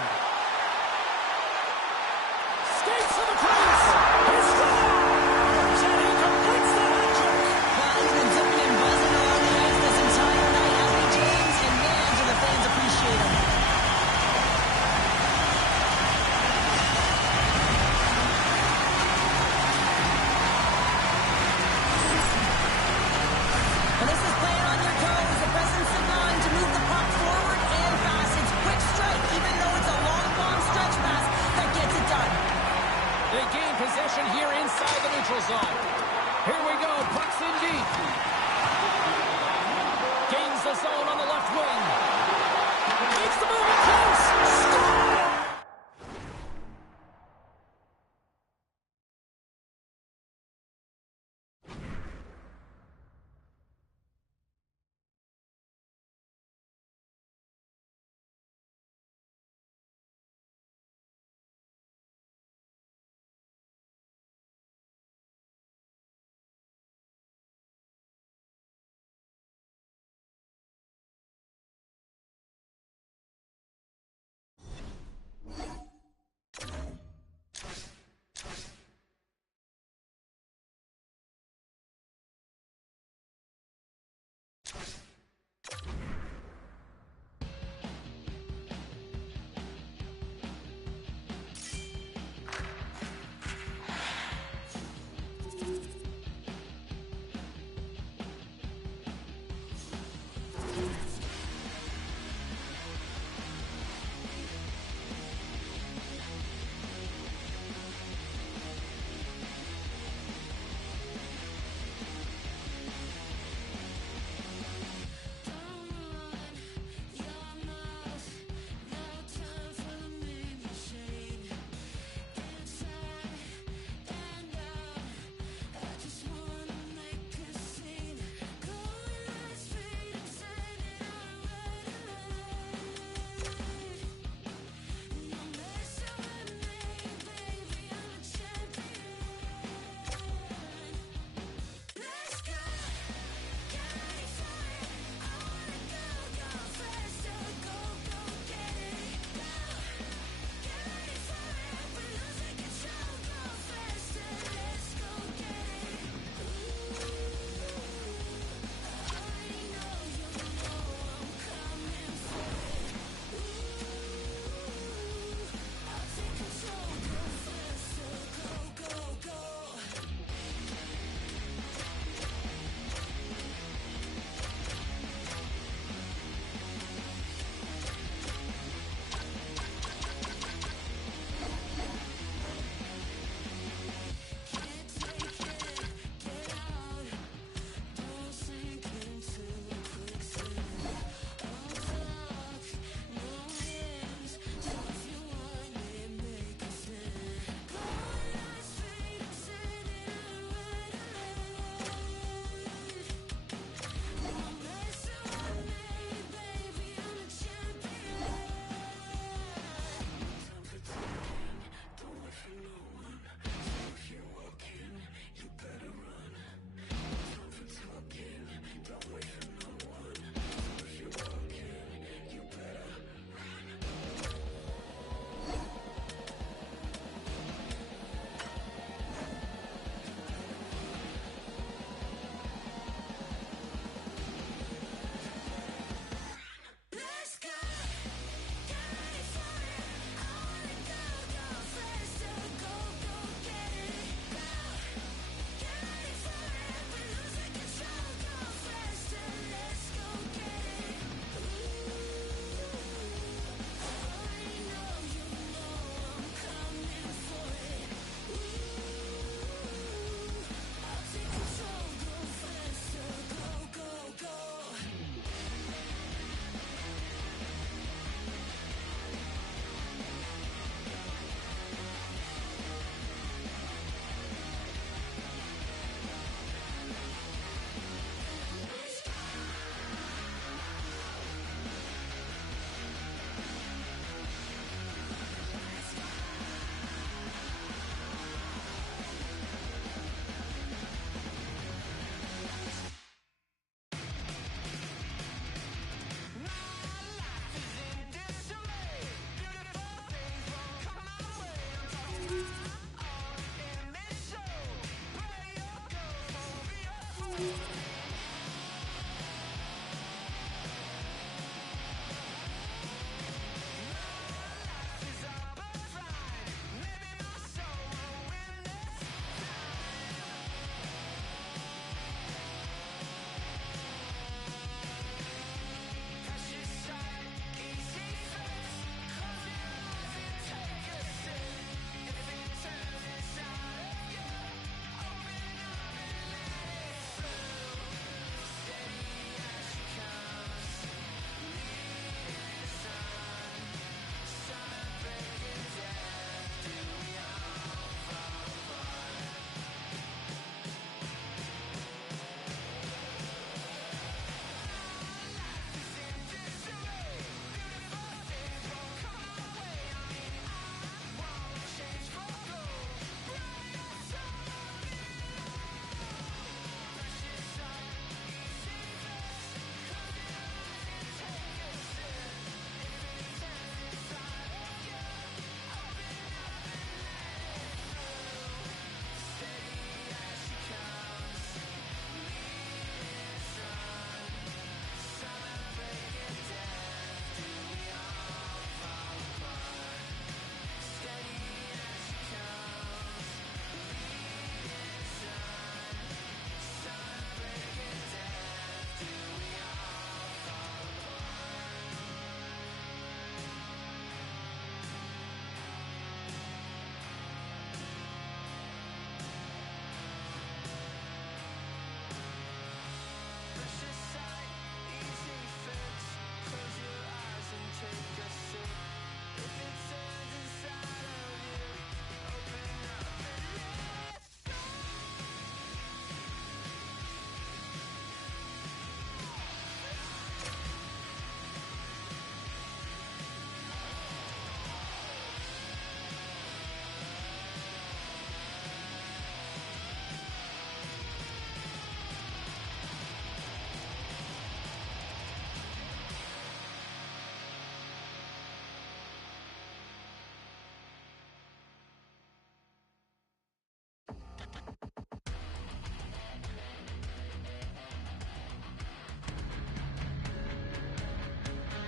Skates to the crease. He scores! And he completes the hat-trick. Well, he's been zipping and buzzing along the ice this entire night, hasn't he, James? And man, do the fans appreciate him. And this is playing on your toes. The presence of mind to move the puck forward and fast. It's quick strike, even though it's a long stretch pass that gets it done. They gain possession here inside the neutral zone. Here we go. Puck's in deep. Gains the zone on the left wing. Makes the move in close. Score!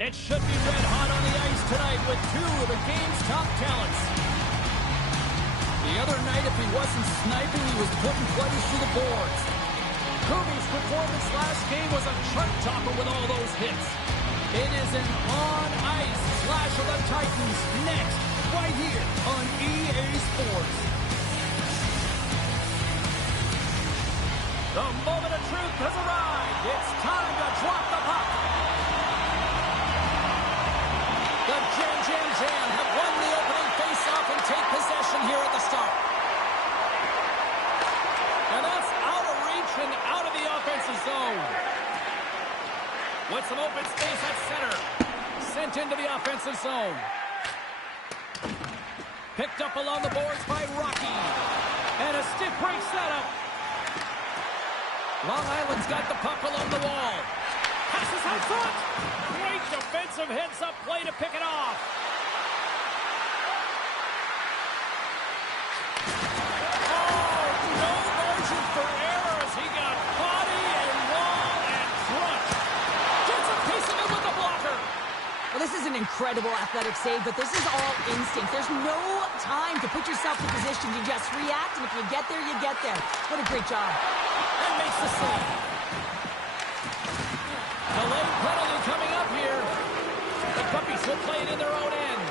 It should be red hot on the ice tonight with two of the game's top talents. The other night, if he wasn't sniping, he was putting players through the boards. Kirby's performance last game was a chart topper with all those hits. It is an on-ice Clash of the Titans next, right here on EA Sports. The moment of truth has arrived. It's time to drop the puck. The Jam have won the opening faceoff and take possession here at the start. And that's out of reach and out of the offensive zone. With some open space at center. Sent into the offensive zone. Picked up along the boards by Rocky. And a stiff break setup. Long Island's got the puck along the wall. Passes out front. Great defensive heads-up play to pick it off. Oh, no margin for error as he got body and wall and crunch. Gets a piece of it with the blocker. Well, this is an incredible athletic save, but this is all instinct. There's no time to put yourself in position to just react, and if you get there, you get there. What a great job. And makes the save. Delayed penalty coming up here. The Guppies will play it in their own end.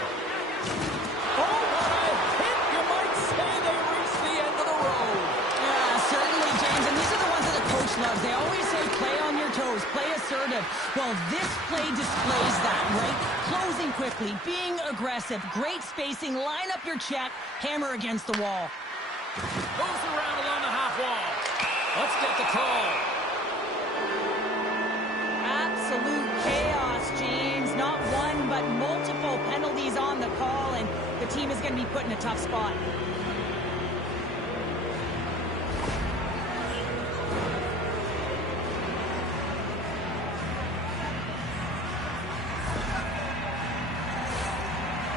Oh, what a hit! You might say they reached the end of the road. Yeah, certainly, James, and these are the ones that the coach loves. They always say play on your toes, play assertive. Well, this play displays that, right? Closing quickly, being aggressive, great spacing, line up your check, hammer against the wall. Moves around along the half wall. Let's get the call. Absolute chaos, James. Not one, but multiple penalties on the call, and the team is going to be put in a tough spot.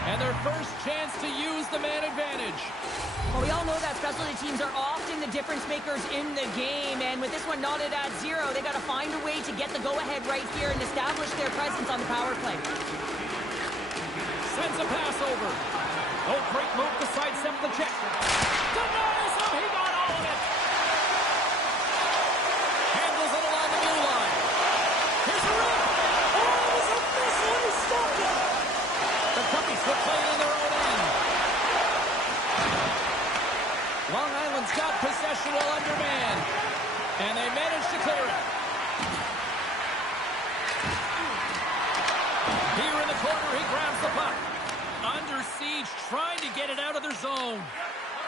And their first chance to use the man advantage. Well, we all know that specialty teams are often the difference makers in the game, and with this one knotted at 0, they got to find a way to get the go-ahead right here and establish their presence on the power play. Sends a pass over. Oh, great move to sidestep the check. Denies him. He got all of it. Handles it along the blue line. Here's a rip. Oh, it was a missile. He stopped it. The Guppies will play it in their own end. Long Island's got possession while undermanned. And they manage to clear it. Here in the corner, he grabs the puck. Under siege, trying to get it out of their zone.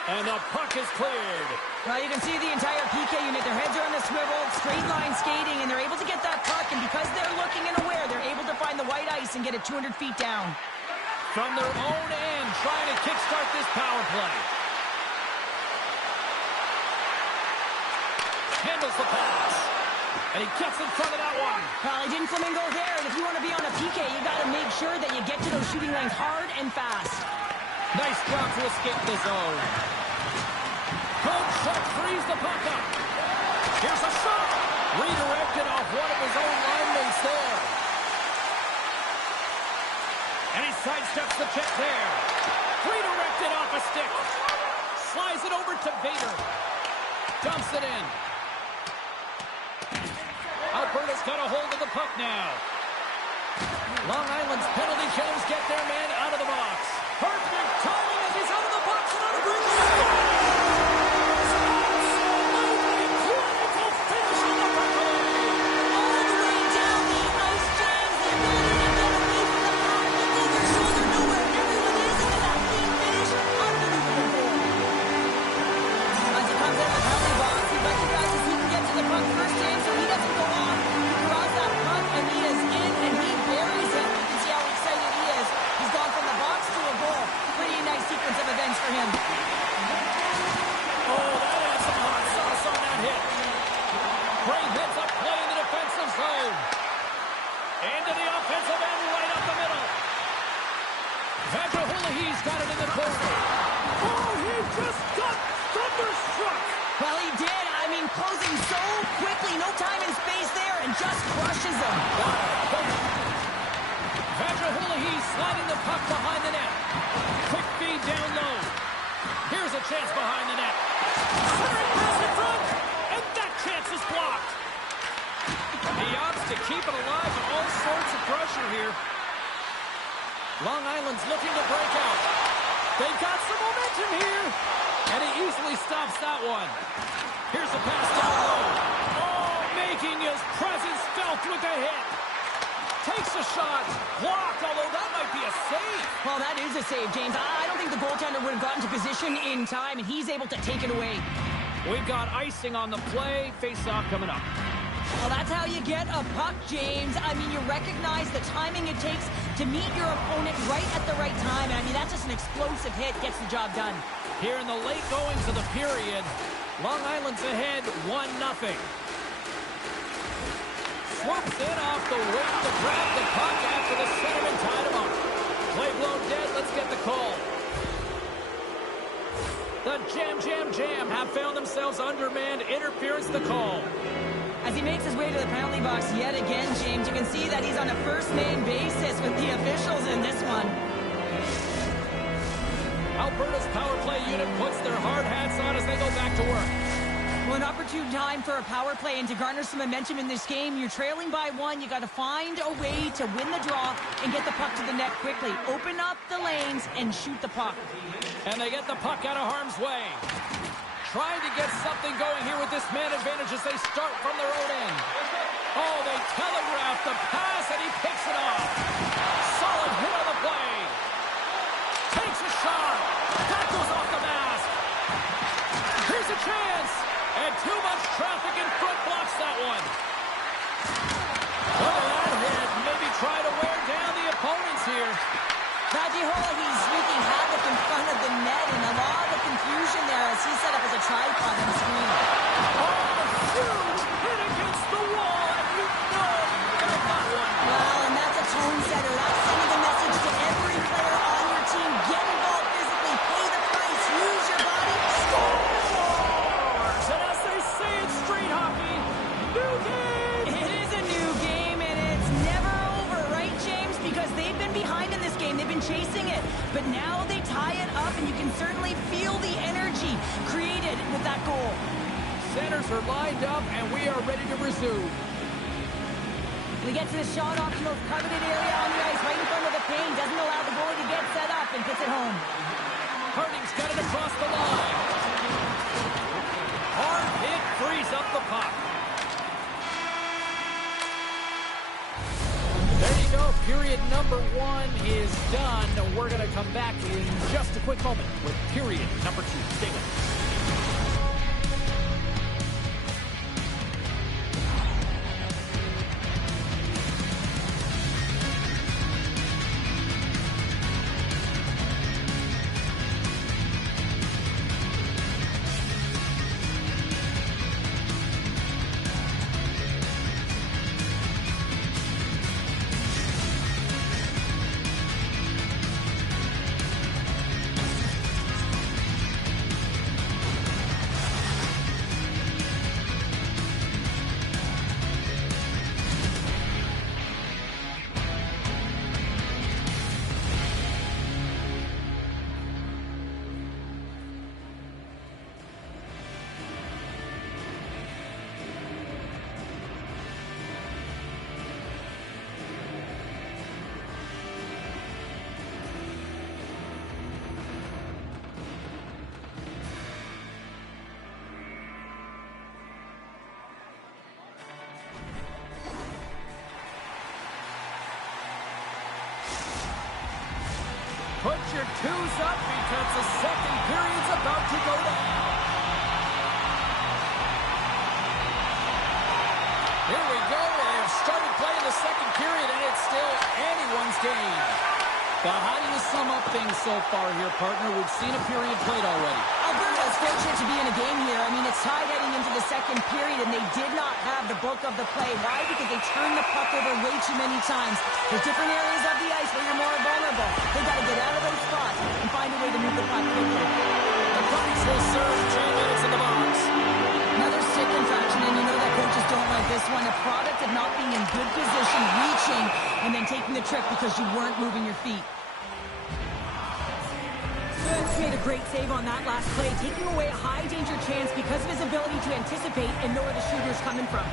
And the puck is cleared. Well, you can see the entire PK unit. Their heads are on the swivel, straight line skating, and they're able to get that puck. And because they're looking and aware, they're able to find the white ice and get it 200 feet down. From their own end, trying to kickstart this power play. Handles the pass. And he gets in front of that one. Well, he didn't flamingo there, and if you want to be on a PK, you got to make sure that you get to those shooting lanes hard and fast. Nice job to escape the zone. Coach Shuck frees the puck up. Here's a shot. Redirected off one of his own linemates there. And he sidesteps the check there. Redirected off a stick. Slides it over to Vader. Dumps it in. Alberta's got a hold of the puck now. Long Island's penalty killers get their man out of the box. Perfect timing as he's out of the box and out of reach. Absolutely beautiful finish on the puck. All the way down the ice, James. The ability to get away from the puck, look over his shoulder, know where everyone is, and then that clean finish, unbelievable goal. As he comes out of the penalty box, he recognizes he can get to the puck first, James, so he doesn't go off. He draws that puck, and he is in, and he buries it. You can see how excited he is. He's gone from the box to a goal. Pretty nice sequence of events for him. Oh, that had some hot sauce on that hit. Great heads up play in the defensive zone. Into the offensive end, right up the middle. Vajahulahi's got it in the corner. Oh, he just got thunderstruck. Well, he did. I mean, closing so quickly. No time and space there, and just crushes him. here. Long Island's looking to break out. They've got some momentum here. And he easily stops that one. Here's a pass down low. Oh, making his presence felt with a hit. Takes a shot. Blocked, although that might be a save. Well, that is a save, James. I don't think the goaltender would have gotten to position in time, and he's able to take it away. We've got icing on the play. Face-off coming up. Well, that's how you get a puck, James. I mean, you recognize the timing it takes to meet your opponent right at the right time. I mean, that's just an explosive hit. Gets the job done. Here in the late goings of the period, Long Island's ahead 1-0. Swoops in off the wing to grab the puck after the centerman tied him up. Play blown dead. Let's get the call. The Jam have found themselves undermanned. Interference the call. As he makes his way to the penalty box yet again, James, you can see that he's on a first-name basis with the officials in this one. Alberta's power play unit puts their hard hats on as they go back to work. Well, an opportune time for a power play and to garner some momentum in this game. You're trailing by 1. You got to find a way to win the draw and get the puck to the net quickly. Open up the lanes and shoot the puck. And they get the puck out of harm's way. Trying to get something going here with this man advantage as they start from their own end. Oh, they telegraph the pass, and he picks it off. Solid hit on the play. Takes a shot. That goes off the mask. Here's a chance. And too much traffic in front blocks that one. Look at that hit. Maybe try to wear down the opponents here. Rajihola, he's wreaking havoc in front of the net, and a lot of confusion there as he's set up as a tripod on the screen. Oh, huge hit against the wall, and you know you got that one. Well, and that's a tone setter. That's sending a message to every player on your team. Get involved physically, pay the price, use your body, score! And as they say in street hockey, new game! It is a new game, and it's never over, right, James? Because they've been behind in this game. They've been chasing it, but now they tie it up, and you can certainly feel the energy created with that goal. Centers are lined up, and we are ready to resume. We get to the shot off the most coveted area on the ice, right in front of the pane. Doesn't allow the goalie to get set up and puts it home. Harding's got it across the line. Hard hit frees up the puck. There you go. Period number 1 is done. We're going to come back in just a quick moment with period number 2. Stay with us. Put your twos up because the second period's about to go down. Here we go. They have started playing the second period, and it's still anyone's game. But how do you sum up things so far here, partner? We've seen a period played already. Alberta's fortunate to be in a game here. I mean, it's tied heading into the second period, and they did not have the bulk of the play. Why? Because they turned the puck over way too many times. There's different areas of the ice where you're more vulnerable. They've got to get out of those spots and find a way to move the puck quickly. The Bucks will serve 2 minutes in the box. Another stick infraction, and you know that coaches don't like this one. A product of not being in good position, reaching, and then taking the trick because you weren't moving your feet. Goods made a great save on that last play, taking away a high-danger chance because of his ability to anticipate and know where the shooter's coming from.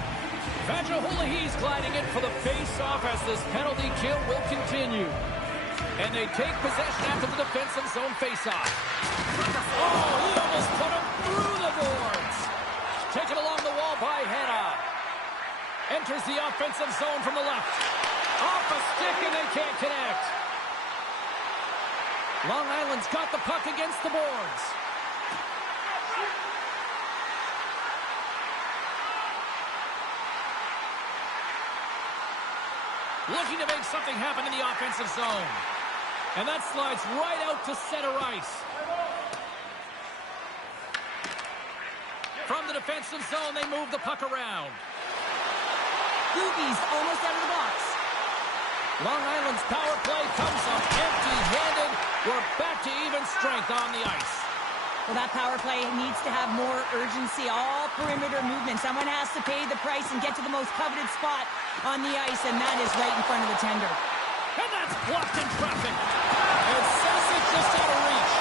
Vajahulahi's gliding in for the face-off as this penalty kill will continue. And they take possession after the defensive zone face-off. Oh, he almost put him through the boards. Taken along the wall by Hannah. Enters the offensive zone from the left. Off a stick and they can't connect. Long Island's got the puck against the boards. Looking to make something happen in the offensive zone. And that slides right out to center ice. From the defensive zone, they move the puck around. Boogies almost out of the box. Long Island's power play comes up empty-handed. We're back to even strength on the ice. Well, that power play needs to have more urgency. All perimeter movement. Someone has to pay the price and get to the most coveted spot on the ice, and that is right in front of the tender. And that's blocked in traffic. And Sausage just out of reach.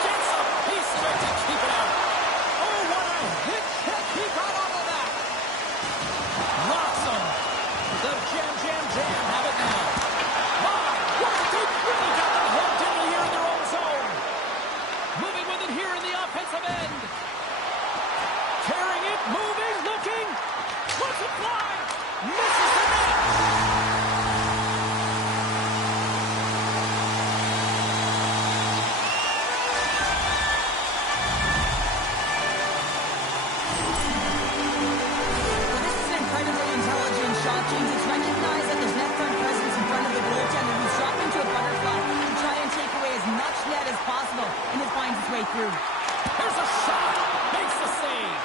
Gets a piece of it to keep it out. Oh, what a hit check he got off of that. Knocks him. The jam have it now. My, what a deep really got them hooked into here in their own zone. Moving with it here in the offensive end. Carrying it, moving, looking. What's it fly? Misses the net. It's recognized that there's net front presence in front of the goaltender who's dropped into a butterfly to try and take away as much net as possible, and it finds its way through. There's a shot. Makes the save.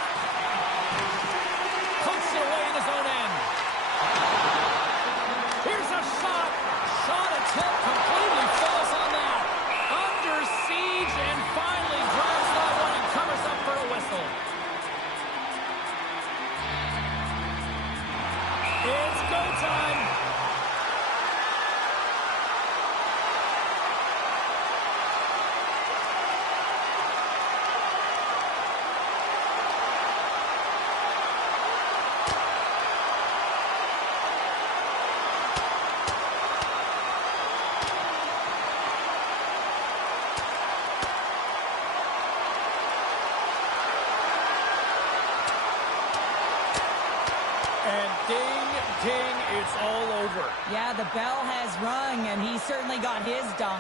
Puts it away in his own end. Here's a shot. Shot attempt completely falls on that. Under siege and finally drives that one and covers up for a whistle. It's go time. And ding, ding, it's all over. Yeah, the bell has rung, and he certainly got his dung.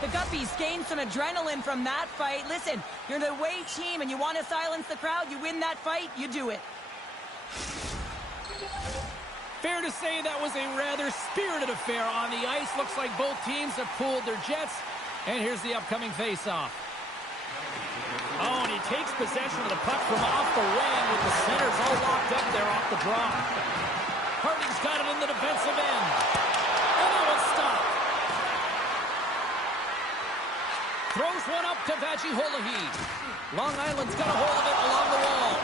The Guppies gained some adrenaline from that fight. Listen, you're the away team, and you want to silence the crowd. You win that fight, you do it. Fair to say that was a rather spirited affair on the ice. Looks like both teams have pulled their jets. And here's the upcoming face-off. Oh, and he takes possession of the puck from off the wing with the centers all locked up there off the draw. Harding's got it in the defensive end. And that one's stopped. Throws one up to Vajahulahi. Long Island's got a hold of it along the wall.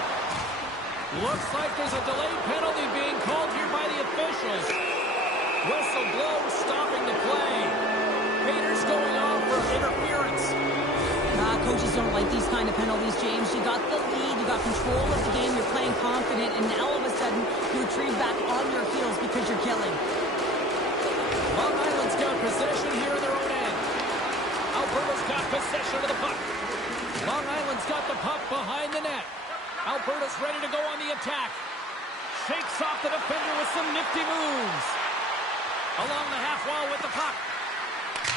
Looks like there's a delayed penalty being called here by the officials. Whistle blows, stopping the play. Peters going off for interference. Coaches don't like these kind of penalties, James. You got the lead, you got control of the game, you're playing confident, and now all of a sudden you retrieve back on your heels because you're killing. Long Island's got possession here in their own end. Alberta's got possession of the puck. Long Island's got the puck behind the net. Alberta's ready to go on the attack. Shakes off the defender with some nifty moves. Along the half wall with the puck.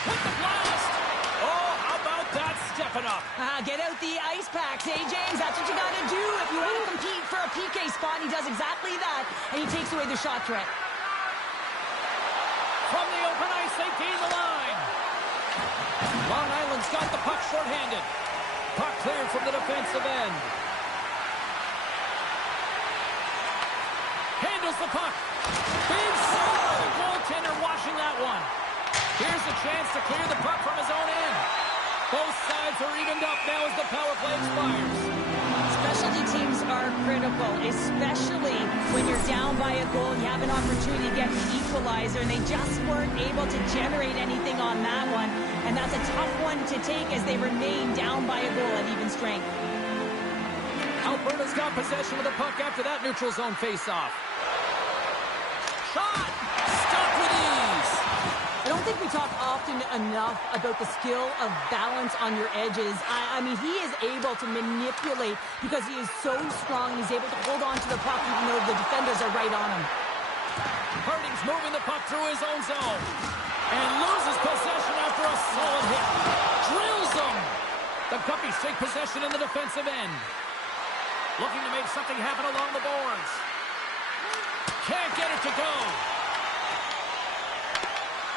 With the blast! Oh, how about that stepping up? Get out the ice packs, James? That's what you got to do if you want to compete for a PK spot. He does exactly that, and he takes away the shot threat. From the open ice, they gain the line. Long Island's got the puck shorthanded. Puck cleared from the defensive end. Handles the puck. Big save. The goaltender watching that one. Here's a chance to clear the puck from his own end. Both sides are evened up now as the power play expires. Specialty teams are critical, especially when you're down by a goal and you have an opportunity to get the equalizer, and they just weren't able to generate anything on that one. and that's a tough one to take as they remain down by a goal at even strength. Alberta's got possession of the puck after that neutral zone face-off. Shot! Stopped with ease! I don't think we talk often enough about the skill of balance on your edges. I mean, he is able to manipulate because he is so strong. He's able to hold on to the puck even though the defenders are right on him. Harding's moving the puck through his own zone and loses possession after a solid hit. Drills him! The Guppies take possession in the defensive end. Looking to make something happen along the boards. Can't get it to go.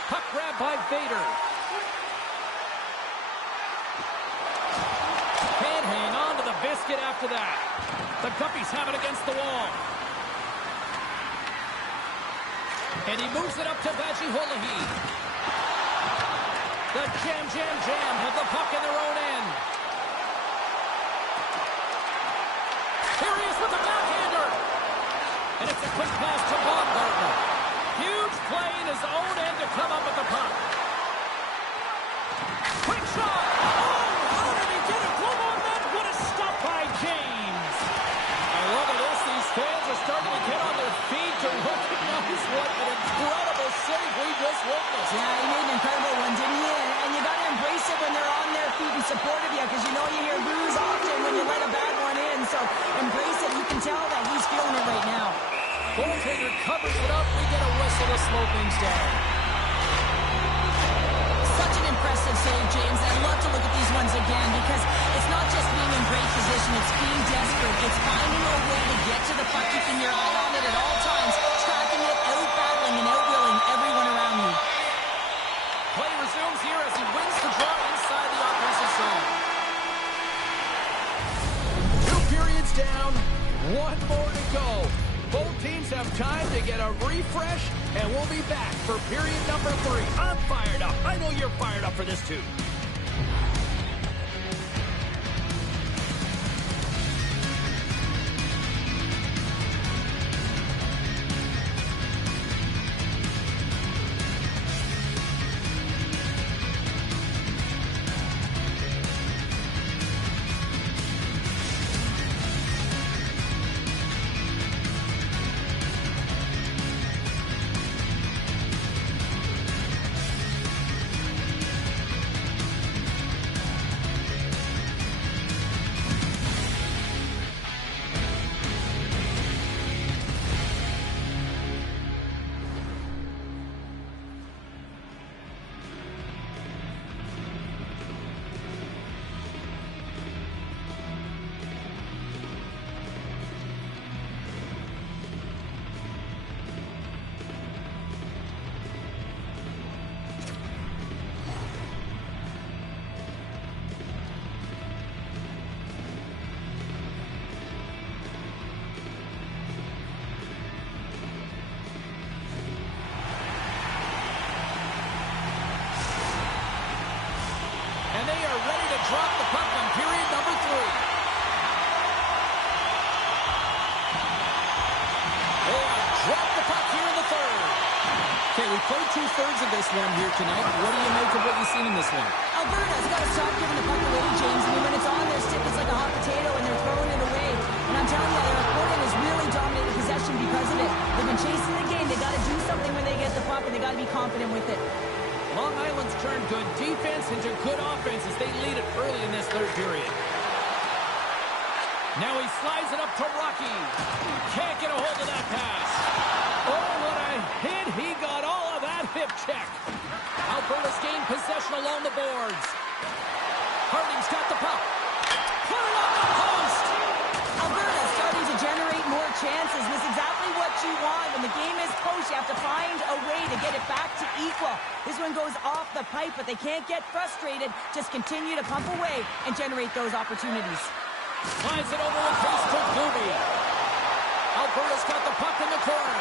Puck grab by Vader. Can't hang on to the biscuit after that. The Guppies have it against the wall. And he moves it up to Vaji Holahi. The jam have the puck in their own end. Here he is with the backhander. And it's a quick pass to Baumgartner. Huge play in his own end to come up with the puck. Quick shot. Oh, how did he get a glove on that? What a stop by James. I love this. These fans are starting to get on their feet to recognize what an incredible save we just witnessed. Yeah, he made an incredible one, didn't he? And you got to embrace it when they're on their feet in support of you, because you know you hear boos often when you let a bad one in. So embrace it. You can tell that he's feeling it right now. Goaltender covers it up. We get a whistle to slow things down. Such an impressive save, James. I love to look at these ones again because it's not just being in great position. It's being desperate. It's finding a way to get to the puck, keeping your eye on it at all times, tracking it, out-battling and out-willing everyone around you. Play resumes here as he wins the draw inside the offensive zone. 2 periods down, 1 more to go. Both teams have time to get a refresh, and we'll be back for period number 3. I'm fired up. I know you're fired up for this too. Drop the puck on period number 3. They have dropped the puck here in the 3rd. Okay, we played 2/3 of this one here tonight. What do you make of what you've seen in this one? Alberta's got to stop giving the puck away, James. I mean, when it's on their stick, it's like a hot potato, and they're throwing it away. And I'm telling you, their opponent has really dominated possession because of it. They've been chasing the game. They got to do something when they get the puck, and they got to be confident with it. Long Island's turned good defense into good offense as they lead it early in this 3rd period. Now he slides it up to Rocky. Can't get a hold of that pass. Oh, what a hit. He got all of that hip check. Alberta's gained possession along the boards. Harding's got the puck. Put it on the post. Alberta's starting to generate more chances. This is exactly what you want. When the game is close, you have to find a way to get it back to equal. This one goes off the pipe, but they can't get frustrated. Just continue to pump away and generate those opportunities. Slides it over with pace to Gooby. Alberta's got the puck in the corner.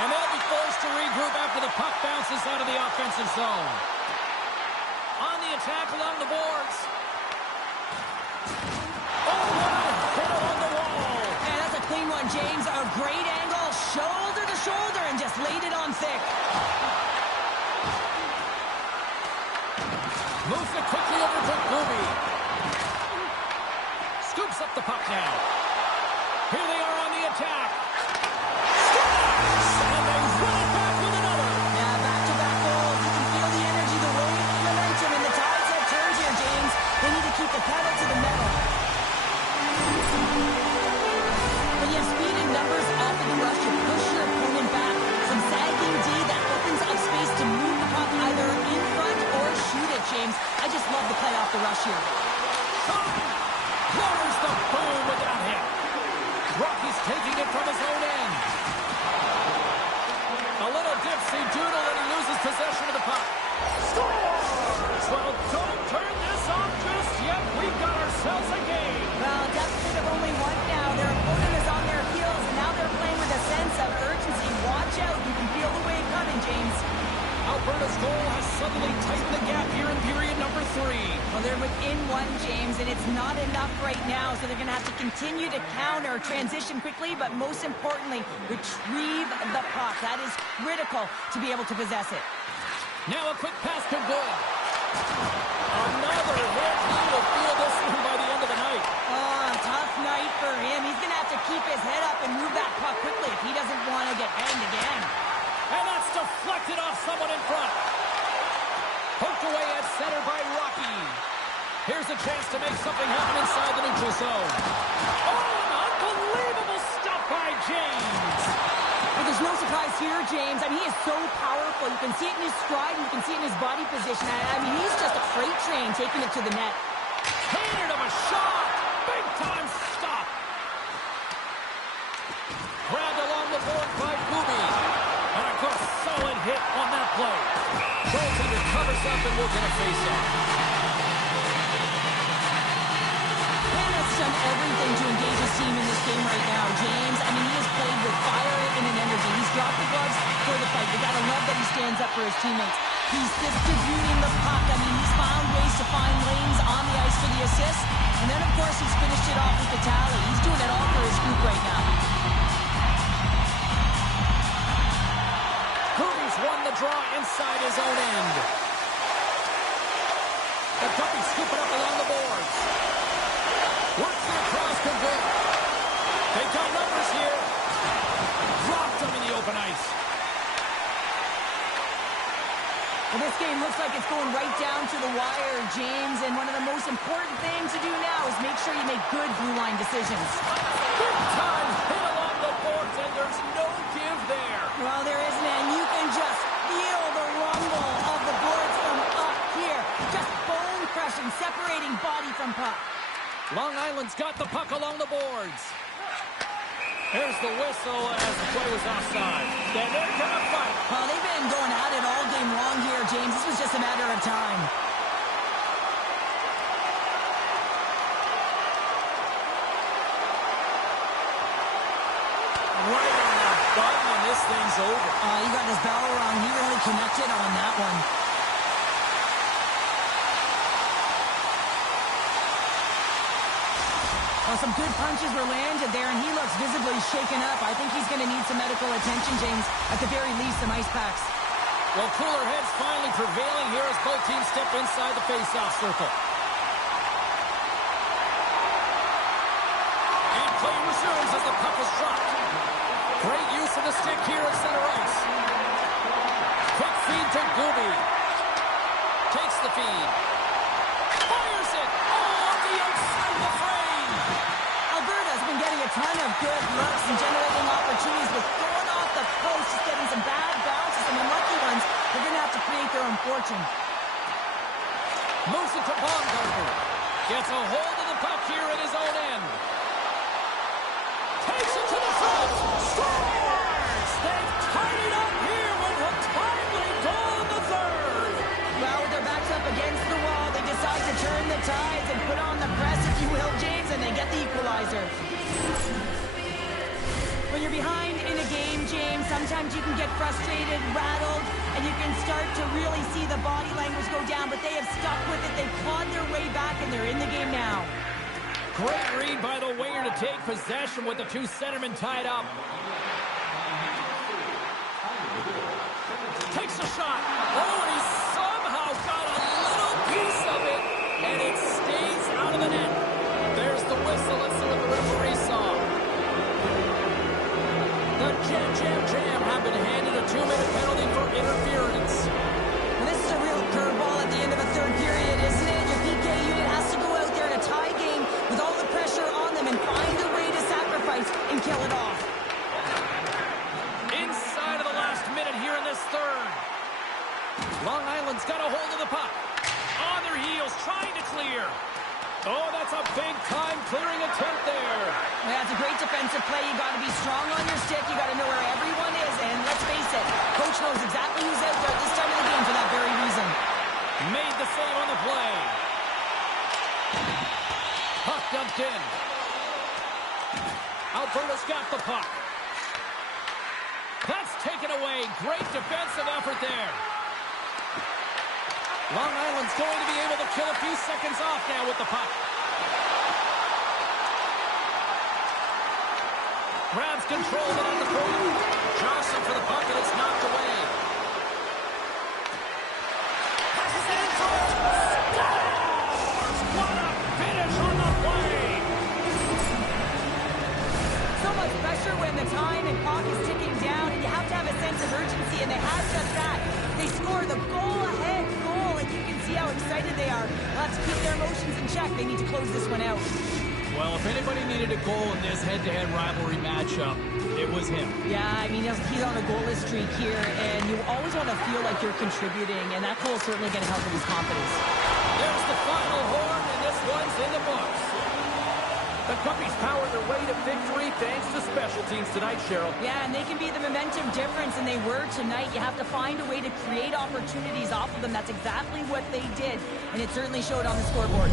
And they'll be forced to regroup after the puck bounces out of the offensive zone. On the attack along the boards. Oh, what a hit on the wall. And that's a clean one, James. A great angle, shoulder to shoulder, and just laid it on thick. Moves it quickly over to Gooby. Scoops up the puck now. Here they are on the attack. Scores! And they win it back with another. Yeah, back-to-back goals. You can feel the energy, the wave, the momentum, and the tides have turned here, James. They need to keep the pedal to the metal. When you have speed and numbers off of the rush, you push your opponent back. Some sagging D that opens up space to move the puck either in front or shoot it, James. I just love the play off the rush here. Lowers the boom with that hit. Rocky's taking it from his own end. A little dipsy doodle and he loses possession of the puck. Scores! Well, don't turn this off just yet. We've got ourselves a game. Well, deficit of only one now. Their opponent is on their heels, and now they're playing with a sense of urgency. Watch out. You can feel the wave coming, James. Alberta's goal has suddenly tightened the gap here in period number 3. Well, they're within one, James, and it's not enough right now, so they're going to have to continue to counter, transition quickly, but most importantly, retrieve the puck. That is critical to be able to possess it. Now a quick pass to Good. Another hit. He will feel this one by the end of the night. Oh, tough night for him. He's going to have to keep his head up and move that puck quickly if he doesn't want to get hanged again. And that's deflected off someone in front. Poked away at center by Rocky. Here's a chance to make something happen inside the neutral zone. Oh, an unbelievable stop by James. But there's no surprise here, James. I mean, he is so powerful. You can see it in his stride, and you can see it in his body position. I mean, he's just a freight train taking it to the net. Handed him a shot. Big time stop. Grabbed along the board by Gooby. And a good solid hit on that play. Goaltender covers up and will get a face-off. Hanna's done everything to engage his team in this game right now, James. I mean, he has played with fire and an energy. He's dropped the gloves for the fight. You gotta love that he stands up for his teammates. He's distributing the puck. I mean, he's found ways to find lanes on the ice for the assist. And then, of course, he's finished it off with the tally. He's doing it all for his group right now. Gooby's won the draw inside his own end. The Guppy scooping up along the boards. Works it across to Good. They got numbers here. Dropped him in the open ice. Well, this game looks like it's going right down to the wire, James, and one of the most important things to do now is make sure you make good blue line decisions. Big time hit along the boards, and there's no give there. Well, there isn't, and you can just feel the rumble of the boards from up here. Just bone crushing, separating body from puck. Long Island's got the puck along the boards. Here's the whistle as the play was offside. And they're going to fight. Well, they've been going at it all game long here, James. This was just a matter of time. Right on the button when this thing's over. He got his bell rung. He really connected on that one. Well, some good punches were landed there, and he looks visibly shaken up. I think he's going to need some medical attention, James. At the very least, some ice packs. Well, cooler heads finally prevailing here as both teams step inside the face-off circle. And play resumes as the puck is dropped. Great use of the stick here at center ice. Quick feed to Gooby. Takes the feed. Fires it. Oh, the outside the frame. Alberta's been getting a ton of good looks and generating opportunities, but throwing off the post, just getting some bad bounces, some unlucky ones. They're going to have to create their own fortune. Moves it to Baumgartner. Gets a hold of the puck here at his own end. Takes it to the front. Scores! They've tied it up here with a timely goal in the third. Well, with their backs up against the wall, they decide to turn the tides and put on the press, if you will, James, and they get the equalizer. When you're behind in a game, James, sometimes you can get frustrated, rattled, and you can start to really see the body language go down, but they have stuck with it. They've clawed their way back, and they're in the game now. Great read by the winger to take possession with the two centermen tied up. Takes a shot. Oh, and he somehow got a little piece the Jam have been handed a 2-minute penalty for interference. Well, this is a real curveball at the end of a third period, isn't it? Your PK unit has to go out there in a tie game with all the pressure on them and find a way to sacrifice and kill it off. Inside of the last minute here in this third. Long Island's got a hold of the puck. On their heels, trying to clear. Oh, that's a big-time clearing attempt there. Yeah, it's a great defensive play. You got to be strong on your stick. You got to know where everyone is. And let's face it, coach knows exactly who's out there at this time of the game for that very reason. Made the save on the play. Puck dumped in. Alberta's got the puck. That's taken away. Great defensive effort there. Long Island's going to be able to kill a few seconds off now with the puck. Grabs control of it at the point. Johnson for the puck, and it's knocked away. Passes it in front. Scores! What a finish on the play! So much pressure when the time and clock is ticking down, and you have to have a sense of urgency, and they have just that. They score the goal-ahead goal, and you can see how excited they are. They'll have to keep their emotions in check. They need to close this one out. Well, if anybody needed a goal in this head-to-head rivalry matchup, it was him. Yeah, I mean, he's on a goalless streak here, and you always want to feel like you're contributing, and that goal is certainly going to help with his confidence. There's the final horn, and this one's in the books. The Guppies power their way to victory thanks to special teams tonight, Cheryl. Yeah, and they can be the momentum difference, and they were tonight. You have to find a way to create opportunities off of them. That's exactly what they did, and it certainly showed on the scoreboard.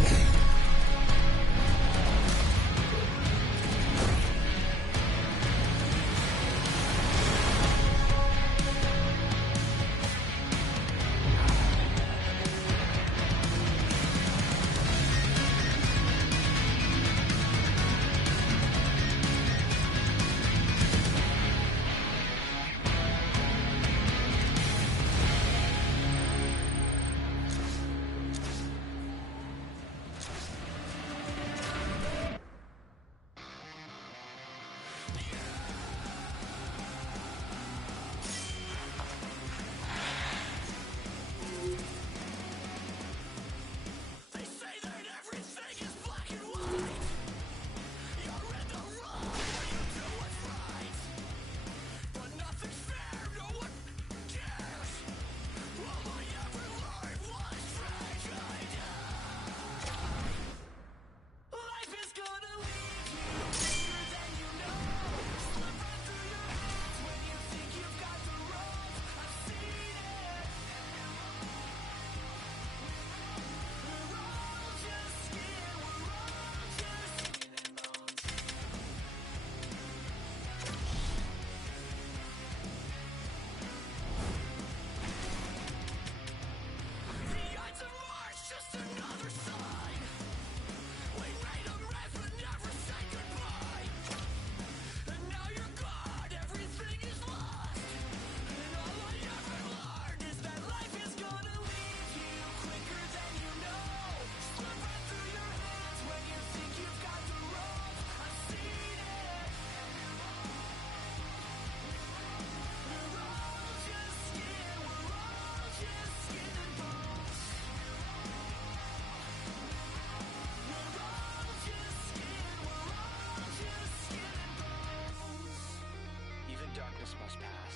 Must pass.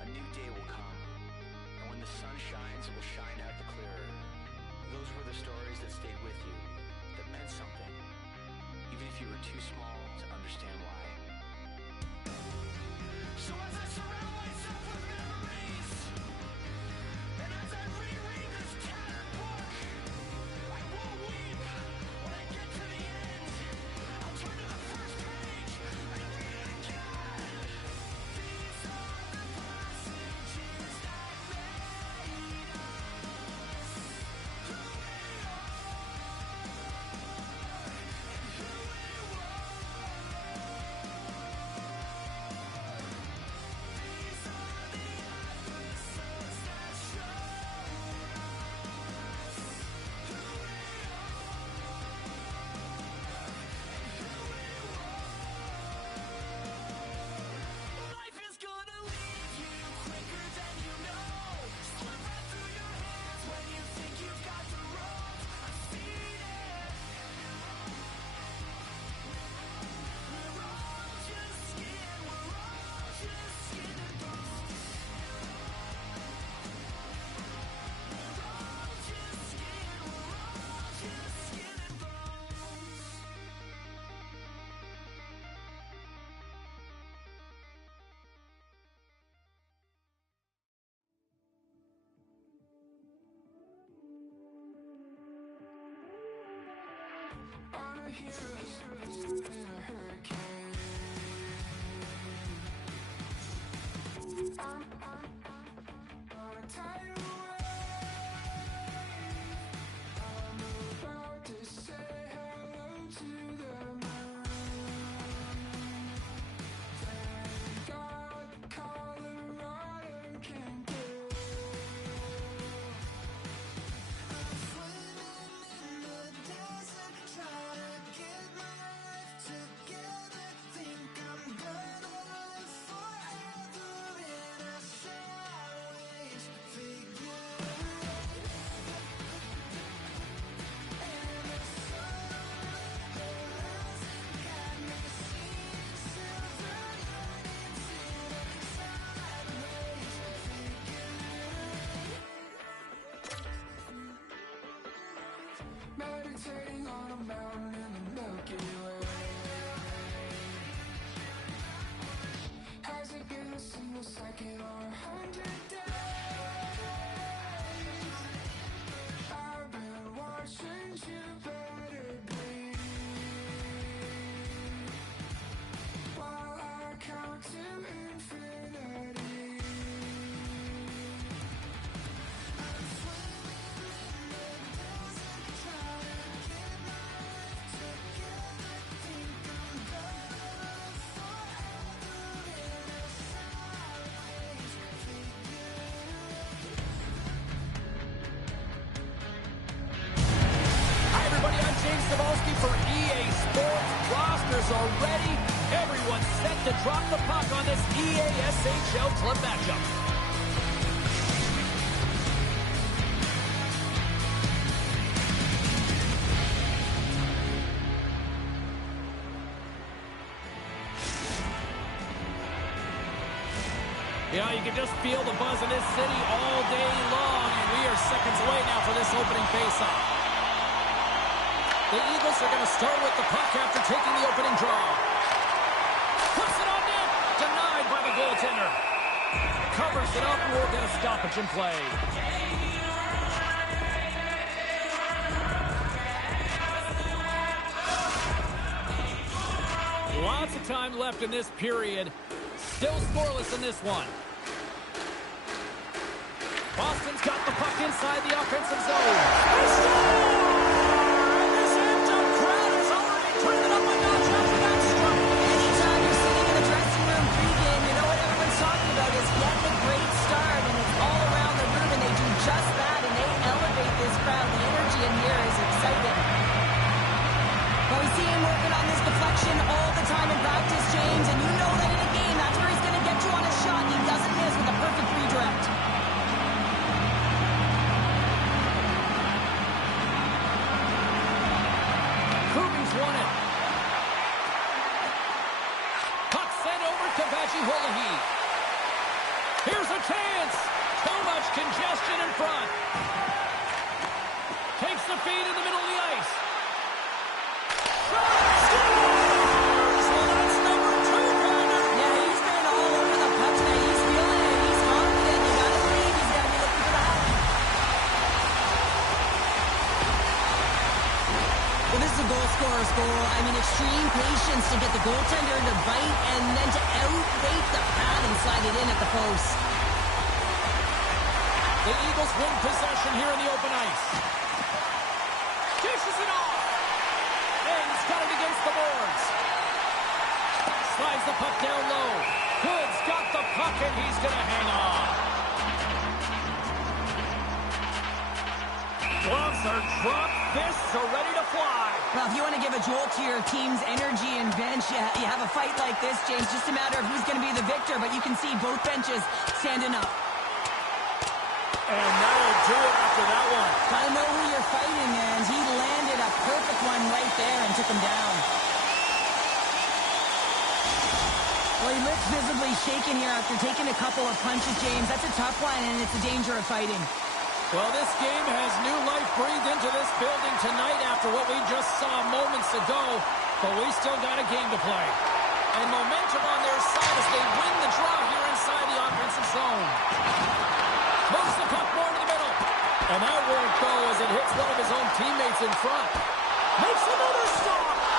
A new day will come, and when the sun shines, it will shine out the clearer. Those were the stories that stayed with you, that meant something, even if you were too small to understand why. So as I surround myself with memories, and as I reread this tattered book, I won't weep when I get to the end. I'll turn to the first page and read it again. Meditating on a mountain in the Milky Way. Has it been a single second or 100 days? I've been watching you better bleed while I count to infinity. I'm swimming in the desert, trying to get my life together. Think I'm gonna forever in a sideways figure. Hi, everybody. I'm James Cebulski for EA Sports. Rosters are ready. Everyone's set to drop the puck on this EA SHL club matchup. You know, you can just feel the buzz in this city all day long, and we are seconds away now for this opening faceoff. The Eagles are going to start with the puck after taking the opening draw. Puts it on net. Denied by the goaltender. Covers it up, and we'll get a stoppage in play. Lots of time left in this period. Still scoreless in this one. Boston's got the puck inside the offensive zone. This Anthem crowd is already turning up a notch after that struck. Anytime you're sitting in the dressing room pregame, you know what everyone's talking about is getting a great start, and it's all around the room, and they do just that, and they elevate this crowd. The energy in here is exciting. Well, we see him working on this deflection all the time in practice, James, and you know that in a game, that's where he's going to get you on a shot, and he doesn't miss with a perfect redirect. Krug's won it. Puck sent over to Vajiolahi. Here's a chance. Too much congestion in front. Takes the feed in the middle of the ice. Scores! Well, that's number 2, Brandon. Yeah, he's been all over the puck tonight. He's feeling it. He's confident. You gotta believe he's gonna be looking for that. Well, this is a goal scorer's goal. I mean, extreme patience to get the goaltender to bite and then to outweight the pad and slide it in at the post. The Eagles win possession here in the open ice. Dishes it off. And he's got it against the boards. Slides the puck down low. Woods got the puck and he's going to hang on. Gloves are dropped. Fists are ready to fly. Well, if you want to give a jolt to your team's energy and bench, you have a fight like this, James. Just a matter of who's going to be the victor, but you can see both benches standing up. And that'll do it after that one. Gotta know who you're fighting, and he landed a perfect one right there and took him down. Well, he looks visibly shaken here after taking a couple of punches, James. That's a tough one, and it's a danger of fighting. Well, this game has new life breathed into this building tonight after what we just saw moments ago, but we still got a game to play. And momentum on their side as they win the draw here inside the offensive zone. Moves the puck more to the middle. And that won't go as it hits one of his own teammates in front. Makes another stop.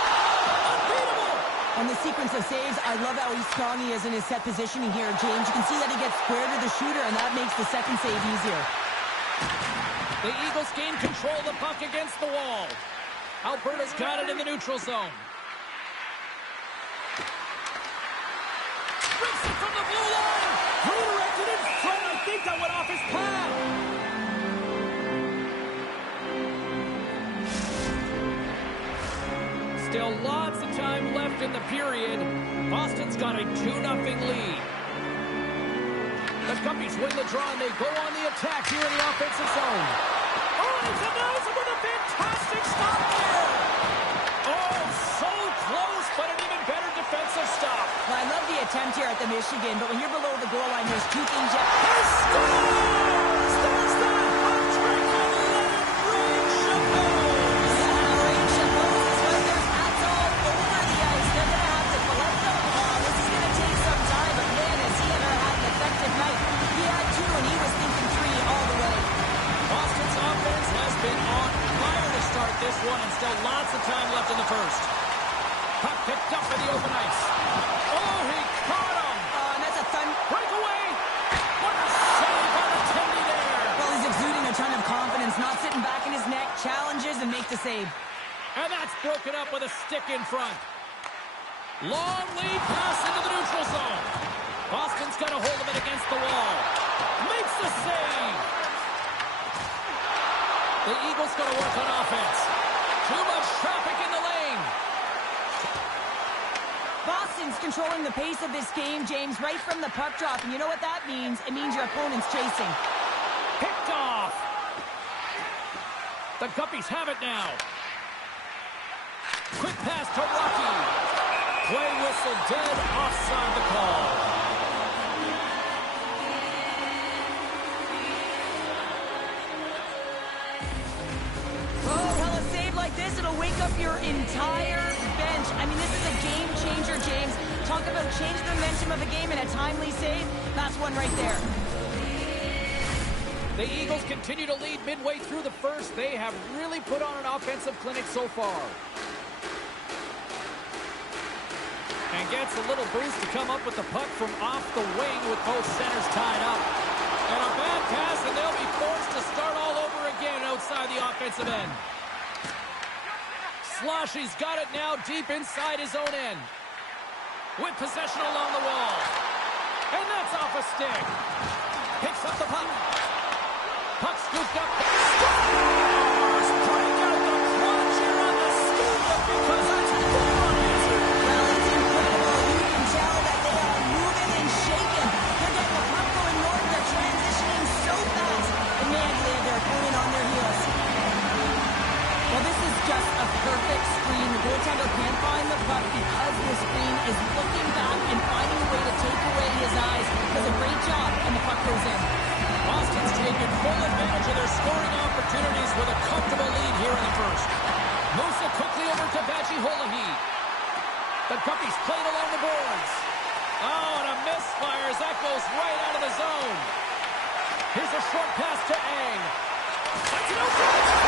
And the sequence of saves, I love how strong he is in his set positioning here, James. You can see that he gets square to the shooter, and that makes the second save easier. The Eagles gain control of the puck against the wall. Alberta's got it in the neutral zone. Rips it from the blue line. Redirected in front. I think that went off his pad. Still lots of time left in the period. Boston's got a 2-0 lead. The Guppies win the draw, and they go on the attack here in the offensive zone. Oh, it's a nice with a fantastic stop there. Oh, so close, but an even better defensive stop. Well, I love the attempt here at the Michigan, but when you're below the goal line, there's two things you have. He scores! That's the hat-trick of Leonard Brave-Chapeau. Yeah, Ray Chapeau is right. There's hats all over the ice. They're going to have to collect them. This is going to take some time, but man, has he ever had an effective night. He had two, and he was thinking three all the way. Boston's offense has been on fire to start this one, and still lots of time left in the first. Puck picked up in the open ice. Oh, he caught him! And that's a fun... Breakaway! What a save on the Tendy there! Well, he's exuding a ton of confidence, not sitting back in his neck, challenges, and makes the save. And that's broken up with a stick in front. Long lead pass into the neutral zone. Boston's got a hold of it against the wall. Makes the save! The Eagles got to work on offense. Too much traffic in the lane. Boston's controlling the pace of this game, James, right from the puck drop. And you know what that means? It means your opponent's chasing. Picked off. The Guppies have it now. Quick pass to Rocky. Play whistle dead, offside the call. This, it'll wake up your entire bench. I mean, this is a game changer, James. Talk about change the momentum of a game and a timely save. That's one right there. The Eagles continue to lead midway through the first. They have really put on an offensive clinic so far. And gets a little boost to come up with the puck from off the wing with both centers tied up. And a bad pass, and they'll be forced to start all over again outside the offensive end. Sloshy's got it now deep inside his own end. With possession along the wall. And that's off a stick. Picks up the puck. Puck scooped up. Scores! Break out the crunch here on the scoop up because that's gone. Well, it's incredible. You can tell that they are moving and shaking. They're getting the puck going north. They're transitioning so fast. And man, they have their opponent on their heels. Well, this is just a perfect screen. The goaltender can't find the puck because the screen is looking back and finding a way to take away his eyes. Does a great job, and the puck goes in. Boston's taken full advantage of their scoring opportunities with a comfortable lead here in the first. Moves it quickly over to Baggi-Holohi. The Guppies played along the boards. Oh, and a misfire as that goes right out of the zone. Here's a short pass to Ang. That's an open.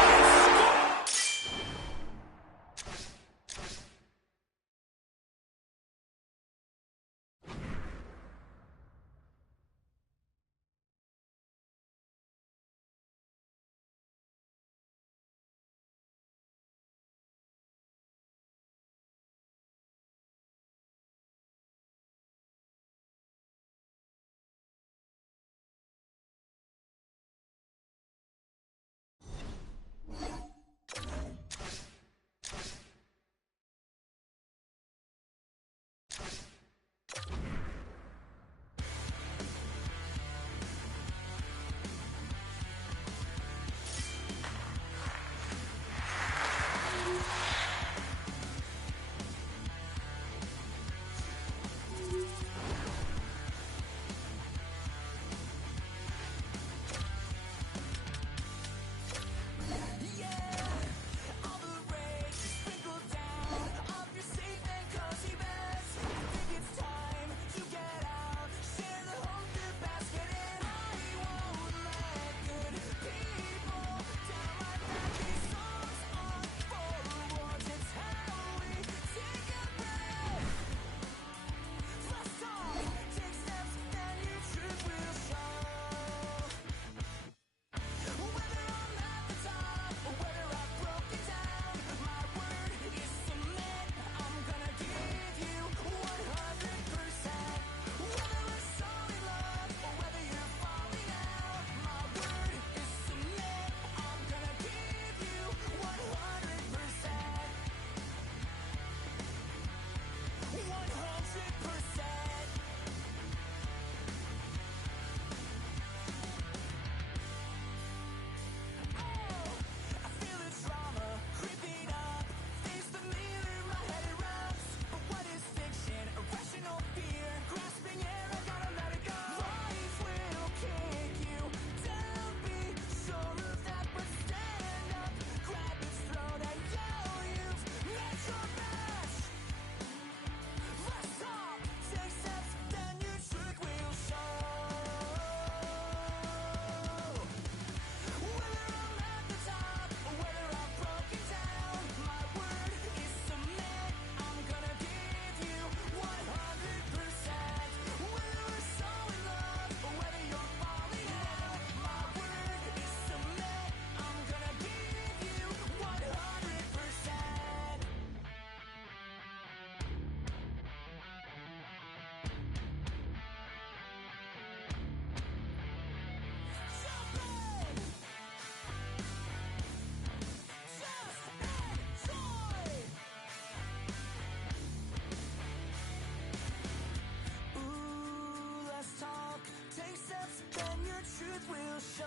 truth will show.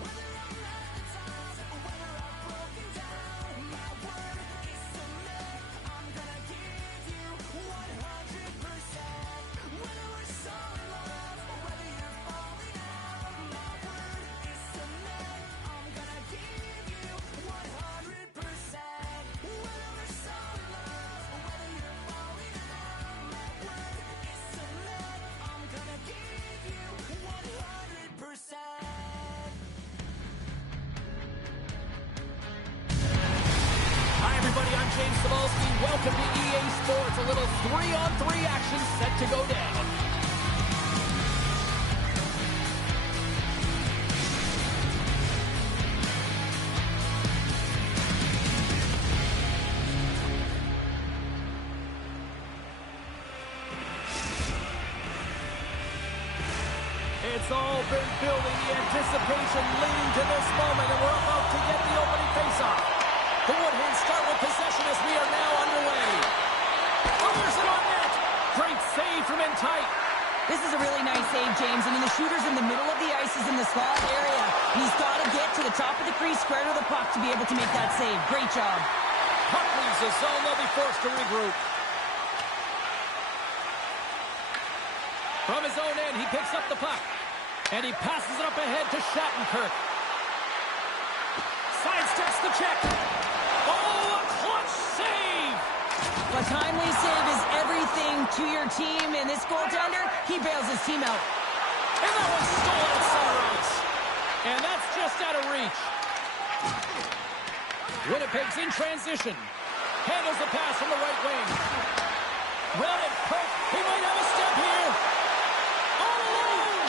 Whether I'm magnetized or whether I've broken down, my word is cement. I'm gonna give you 100%. Whether we're so in love or whether you're falling out, my word is cement. I'm gonna give you 100%. Whether we're so in love or whether you're falling out, my word is cement. I'm gonna give you 100%. Hi, everybody. I'm James Cebulski. Welcome to EA Sports. A little 3-on-3 action set to go down. It's all been building, the anticipation leading to this moment, and we're about to get the opening faceoff. The Woodhands start with possession as we are now underway. Oh, there's it on net. Great save from in tight. This is a really nice save, James. I mean, the shooter's in the middle of the ice. He's in the small area. He's got to get to the top of the crease, square to the puck to be able to make that save. Great job. Puck leaves the zone. They'll be forced to regroup. From his own end, he picks up the puck. And he passes it up ahead to Shattenkirk. Sidesteps the check. Oh, a clutch save! A timely save is everything to your team, and this goaltender, he bails his team out. And that one's stolen at center ice. And that's just out of reach. Winnipeg's in transition. Handles the pass from the right wing. Run it, Kirk. He might have a step here. All alone.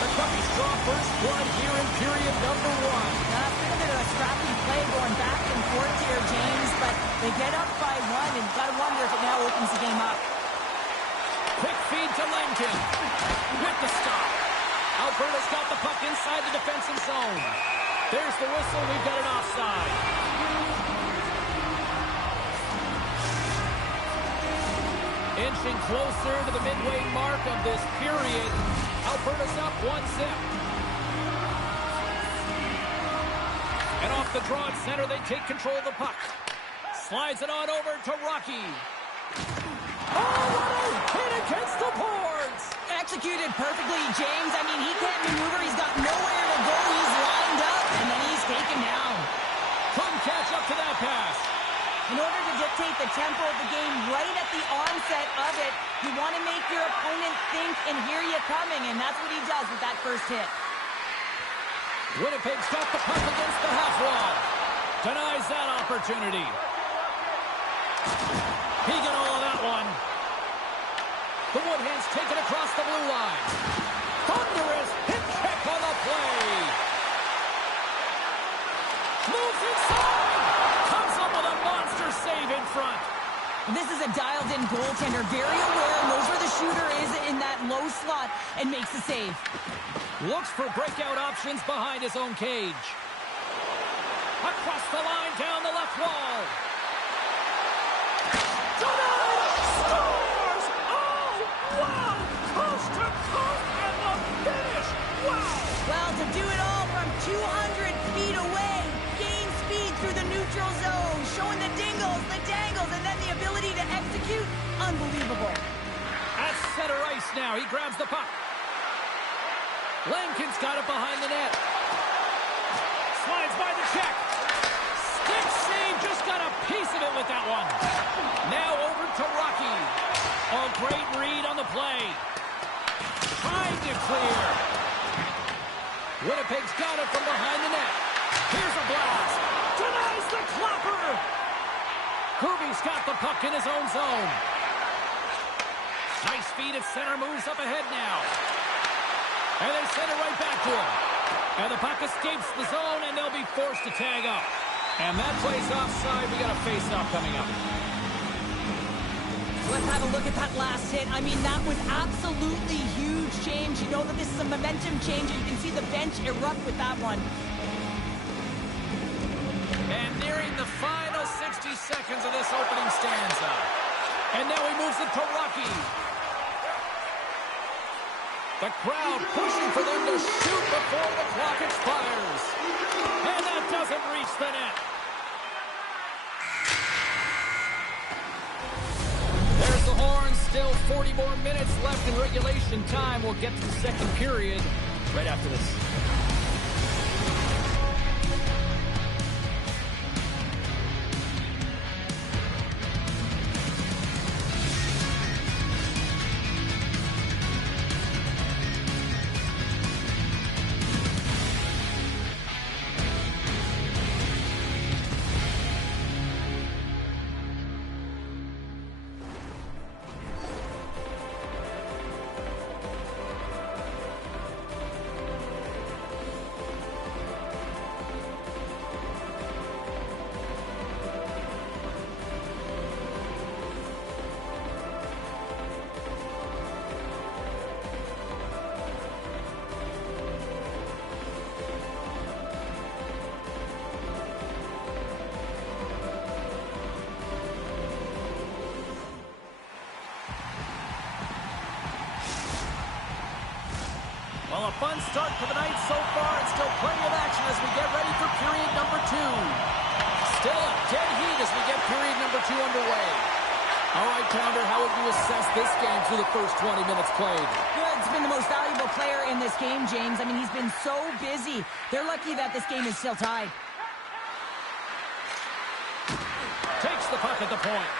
The Cubbies draw first blood here in period number 1. Been a bit of a scrappy play going back and forth here, James, but they get up by 1, and got to wonder if it now opens the game up. Quick feed to Langton. With the stop. Alberta's got the puck inside the defensive zone. There's the whistle. We've got an offside. Inching closer to the midway mark of this period. Alberta's up 1-0. And off the draw at center, they take control of the puck. Slides it on over to Rocky. Oh, what a hit against the boards! Executed perfectly, James. I mean, he can't maneuver. He's got nowhere to go. He's lined up, and then he's taken down. Couldn't catch up to that pass. In order to dictate the tempo of the game right at the onset of it, you want to make your opponent think and hear you coming, and that's what he does with that first hit. Winnipeg's got the puck against the half wall. Denies that opportunity. He got all of that one. The Woodhands take it across the blue line. Thunderous hit check on the play. Moves inside. Comes up with a monster save in front. This is a dialed-in goaltender, very aware, knows where the shooter is in that low slot, and makes the save. Looks for breakout options behind his own cage. Across the line, down the left wall. Scores! Oh, wow! Coast to coast and the finish! Wow! Well, to do it all from 200 feet away, gain speed through the neutral zone, showing the dingles, the dangles, and then the ability to execute, unbelievable. At center ice now, he grabs the puck. Lankin's got it behind the net. Slides by the check. Stick save, just got a piece of it with that one. Now over to Rocky. A great read on the play. Trying to clear. Winnipeg's got it from behind the net. Here's a blast. Denies the clapper. Kirby's got the puck in his own zone. Nice feed at center, moves up ahead now. And they send it right back to him. And the puck escapes the zone, and they'll be forced to tag up. And that plays offside. We got a face-off coming up. let's have a look at that last hit. I mean, that was absolutely huge, James. You know that this is a momentum changer. You can see the bench erupt with that one. And nearing the final 60 seconds of this opening stanza. And now he moves it to Rocky. The crowd pushing for them to shoot before the clock expires. And that doesn't reach the net. There's the horn. Still 40 more minutes left in regulation time. We'll get to the second period right after this. Well, a fun start for the night so far, and still plenty of action as we get ready for period number 2. Still a dead heat as we get period number 2 underway. All right, Pounder, how would you assess this game through the first 20 minutes played? Good's been the most valuable player in this game, James. I mean, he's been so busy. They're lucky that this game is still tied. Takes the puck at the point.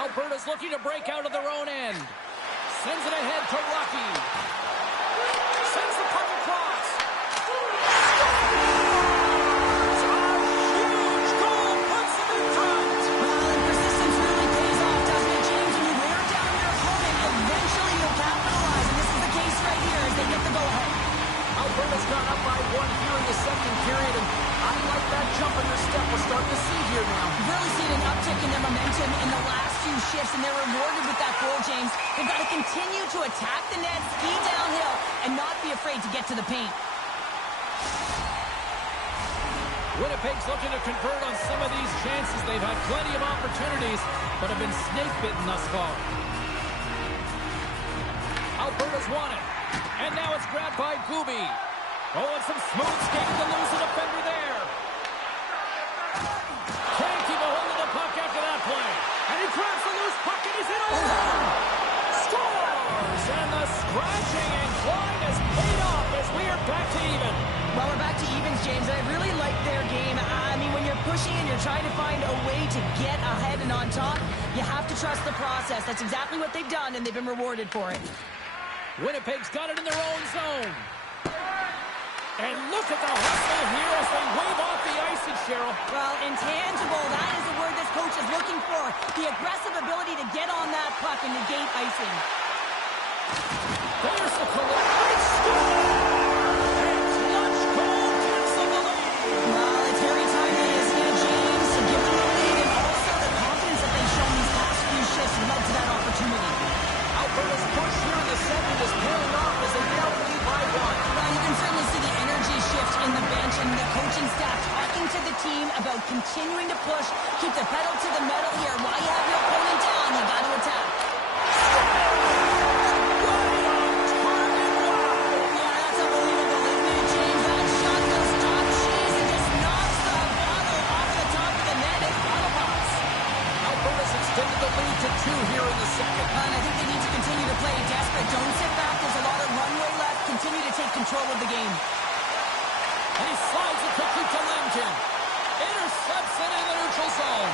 Alberta's looking to break out of their own end. Sends it ahead to Rocky. Sends the puck across. Scores! A huge goal puts them in front. Well, and persistence really pays off, doesn't it, James? When you wear down your opponent, eventually you'll capitalize. And this is the case right here as they get the go-ahead. Alberta's gone up by 1 here in the second period, and I like that jump in their step we're starting to see here now. You've really seen an uptick in their momentum in the last few shifts, and they're rewarded with that goal, James. They've got to continue to attack the net, ski downhill, and not be afraid to get to the paint. Winnipeg's looking to convert on some of these chances. They've had plenty of opportunities, but have been snake-bitten thus far. Alberta's won it. And now it's grabbed by Gooby. Oh, and some smooth skating to lose a defender there. Can't keep a hold of the puck after that play. And he grabs the loose puck and he's in overtime. Scores! And the scratching and clawing has paid off as we are back to even. Well, we're back to evens, James, and I really like their game. I mean, when you're pushing and you're trying to find a way to get ahead and on top, you have to trust the process. That's exactly what they've done, and they've been rewarded for it. Winnipeg's got it in their own zone. And look at the hustle here as they wave off the icing, Cheryl. Well, intangible, that is the word this coach is looking for. The aggressive ability to get on that puck and negate icing. There's the collision. Score! And clutch goal gives them the lead. Well, it's very timely, isn't it, James? To give them the lead, and also the confidence that they've shown these past few shifts led to that opportunity. Alberta's push here in the second is paying off as they now lead by 1. Well, you can certainly see the energy shift in the bench and the coaching staff talking to the team about continuing to push, keep the pedal to the metal here. While you have your opponent down, you got to attack. Right on target. Wow. Yeah, that's unbelievable, isn't it, James? That shot goes top cheese and just knocks the bottle off the top of the net. It's bottle box. Alberta's extended the lead to 2 here in the second. And I think they need to continue to play desperate. Don't sit back. There's a lot of runway left. Continue to take control of the game. And he slides it quickly to Langton. Intercepts it in the neutral zone.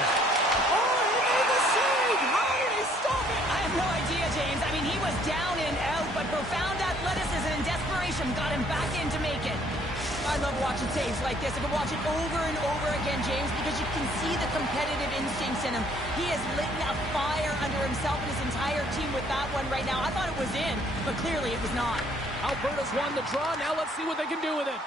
Oh, he made the save! How did he stop it? I have no idea, James. I mean, he was down and out, but profound athleticism and desperation got him back in to make it. I love watching saves like this. I could watch it over and over again, James, because you can see the competitive instincts in him. He has lit a fire under himself and his entire team with that one right now. I thought it was in, but clearly it was not. Alberta's won the draw. Now let's see what they can do with it.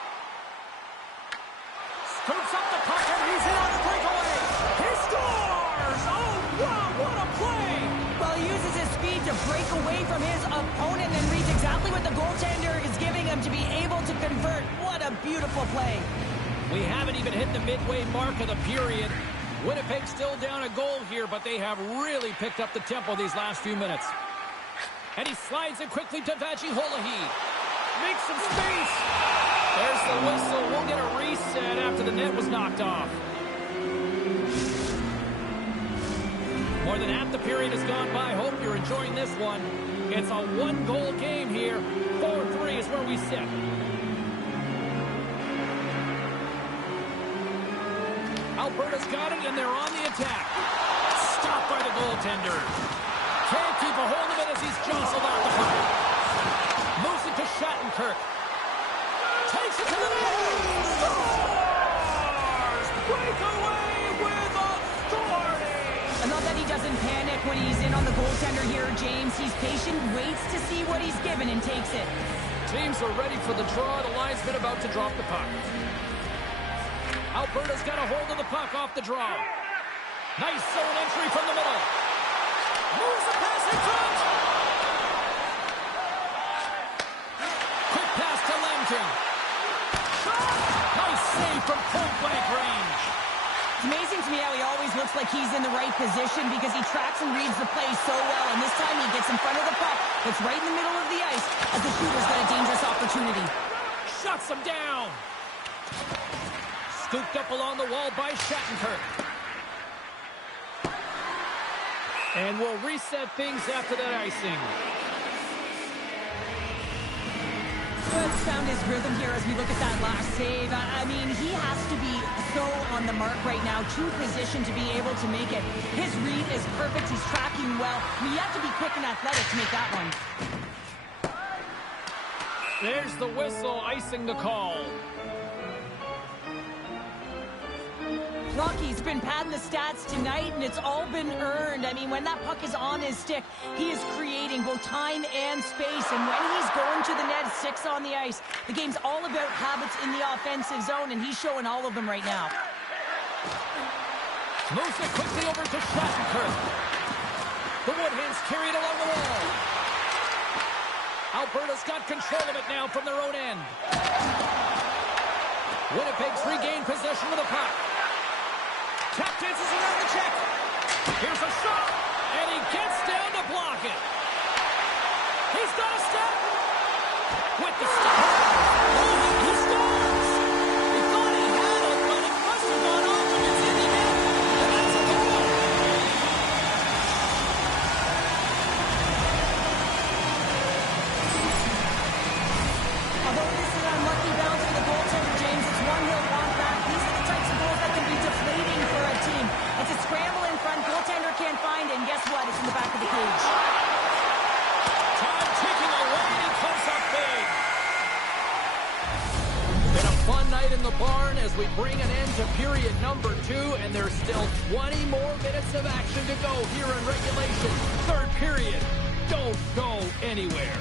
Scoops up the puck and he's in on the breakaway. He scores! Oh, wow, what a play! Well, he uses to break away from his opponent and reads exactly what the goaltender is giving him to be able to convert. What a beautiful play. We haven't even hit the midway mark of the period. Winnipeg still down a goal here, but they have really picked up the tempo these last few minutes. And he slides it quickly to Vajiolahi. Makes some space. There's the whistle. We'll get a reset after the net was knocked off. More than half the period has gone by. Hope you're enjoying this one. It's a one-goal game here. 4-3 is where we sit. Alberta's got it, and they're on the attack. Stopped by the goaltender. Can't keep a hold of it as he's jostled out the puck. Moves it to Shattenkirk. Takes it to the net. Stars! Break away with authority! I love that he doesn't panic when he's in on the goaltender here, James. He's patient, waits to see what he's given, and takes it. Teams are ready for the draw. The linesman about to drop the puck. Alberta's got a hold of the puck off the draw. Nice zone entry from the middle. Moves the pass in front. Quick pass to Langton. Shot! Nice save from point-blank range. It's amazing to me how he always looks like he's in the right position because he tracks and reads the play so well. And this time he gets in front of the puck. It's right in the middle of the ice as the shooter's got a dangerous opportunity. Shuts him down. Scooped up along the wall by Shattenkirk. And we'll reset things after that icing. Woods found his rhythm here as we look at that last save. I mean, he has to be so on the mark right now, true position to be able to make it. His read is perfect. He's tracking well. I mean, you have to be quick and athletic to make that one. There's the whistle, icing the call. Rocky's been padding the stats tonight, and it's all been earned. I mean, when that puck is on his stick, he is creating both time and space. And when he's going to the net, 6 on the ice, the game's all about habits in the offensive zone, and he's showing all of them right now. Moves it quickly over to Shattenkirk. The Woodhens carried along the wall. Alberta's got control of it now from their own end. Winnipeg's regained possession of the puck. Tap dances around the check. Here's a shot, and he gets down to block it. He's got a step. With the step. Oh, he scores. He thought he had it, but it must have gone off and it's in the net. And that's a goal. Although this is an unlucky bounce for the goaltender, James, it's one he'll want back. These are the types of goals that can be deflating for a team. It's a scramble in front, goaltender can't find it, and guess what? It's in the back of the cage. Time ticking away, and he comes up big. Been a fun night in the barn as we bring an end to period number 2, and there's still 20 more minutes of action to go here in regulation. Third period. Don't go anywhere.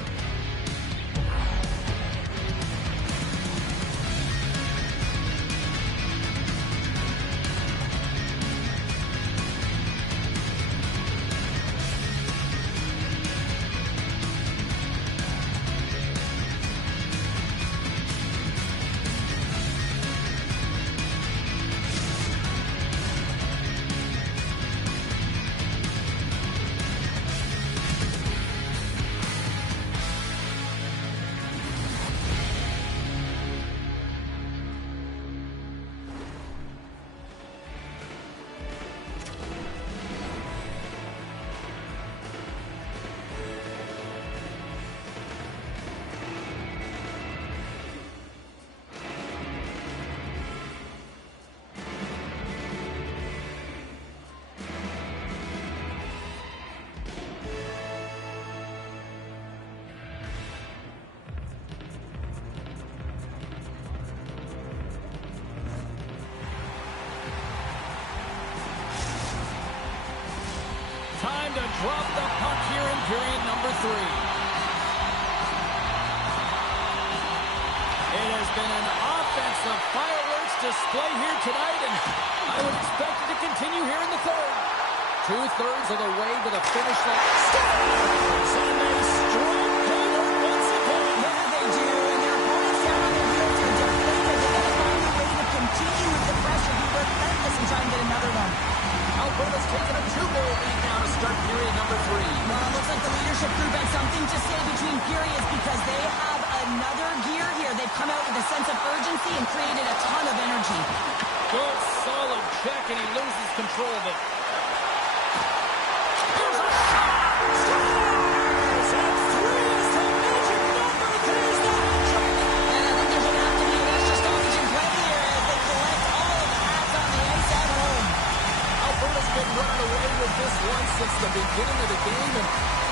Time to drop the puck here in period number 3. It has been an offensive fireworks display here tonight, and I would expect it to continue here in the third. 2/3 of the way to the finish line. Scores! And they strike Taylor once again. Yeah, they do. And their opponents down on their heels are deflated. They got to find a way to continue with the pressure. Be relentless and try and get another one. Alberta's taken a 2-goal lead now to start period number 3. Well, it looks like the leadership group had something to say between periods because they have another gear here. They've come out with a sense of urgency and created a ton of energy. Good, solid check, and he loses control of it. Here's a shot! Scores! And 3 is the magic number. There's the hat trick. And I think there's going to have to be an extra stoppage in play here as they collect all of the hats on the ice at home. Alberta's been running away with this one since the beginning of the game, and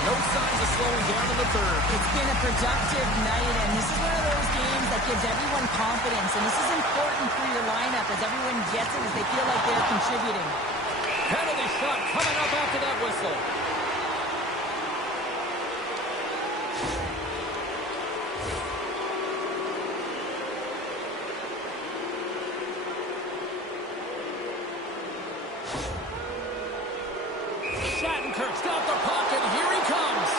no signs of slowing down in the third. It's been a productive night, and this is one of those games that gives everyone confidence, and this is important for your lineup as everyone gets it as they feel like they're contributing. Penalty shot coming up after that whistle. Shattenkirk's got the puck, and here he comes.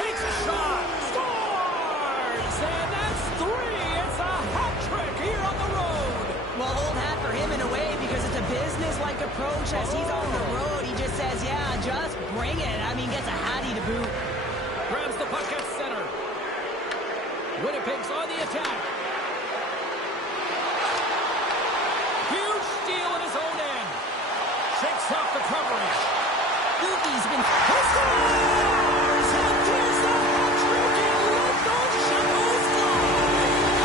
Takes a shot. Scores! And that's 3. It's a hat trick here on the road. Well, old hat for him in a way because it's a business-like approach as he's on the road. He just says, yeah, just bring it. I mean, gets a hattie to boot. Grabs the puck at center. Winnipeg's on the attack. Huge steal in his own end. Shakes off the coverage. Goofy's been... He scores! And there's the hat trick, and let those shackles fly.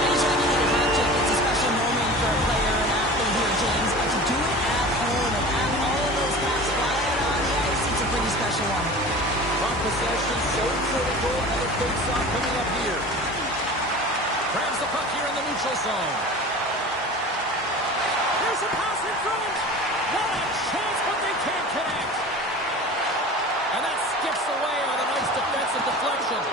Anytime you get a hat trick, it's a special moment for a player and athlete here, James. But to do it at home and have all of those caps flying on the ice, it's a pretty special one. Puck possession so critical. Another face-off coming up here. Grabs the puck here in the neutral zone. There's a pass in front. What a chance, but they can't connect. And that skips away with a nice defensive deflection.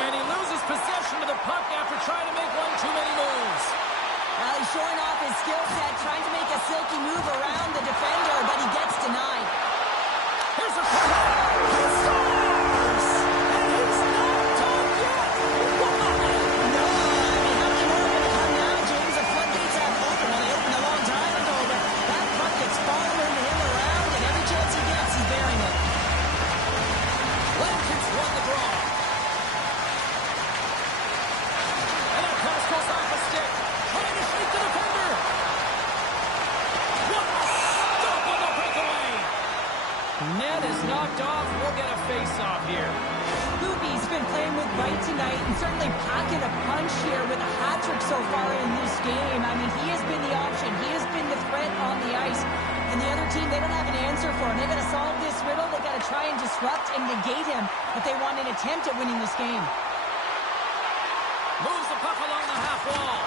And he loses possession of the puck after trying to make one too many moves. Well, he's showing off his skill set, trying to make a silky move around the defender, but he gets denied. Here's a puck. He scores! And he's not done yet. Wow! No, I mean, how many more are going to come now, James? The floodgates have opened. Well, they opened a long time ago, but that puck gets following him around, and every chance he gets, he's bearing it. Lankins won the draw. And that pass goes off a stick. Trying to shake the defender. What a stop on the breakaway. Net is knocked off. We'll get a face-off here. Goofy's been playing with bite tonight and certainly packing a punch here with a hat trick so far in this game. I mean, he has been the option. He has been the threat on the ice. And the other team, they don't have an answer for him. They got to solve this riddle. They got to try and disrupt and negate him if they want an attempt at winning this game. Moves the puck along the half wall.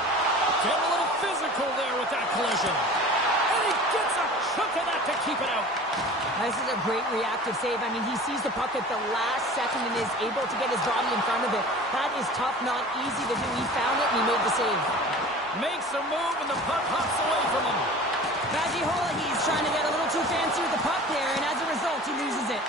Getting a little physical there with that collision. And he gets a chunk of that to keep it out. This is a great reactive save. I mean, he sees the puck at the last second and is able to get his body in front of it. That is tough, not easy to do. He found it and he made the save. Makes a move and the puck hops away from him. Bajihola, he's trying to get a little too fancy with the puck there, and as a result, he loses it.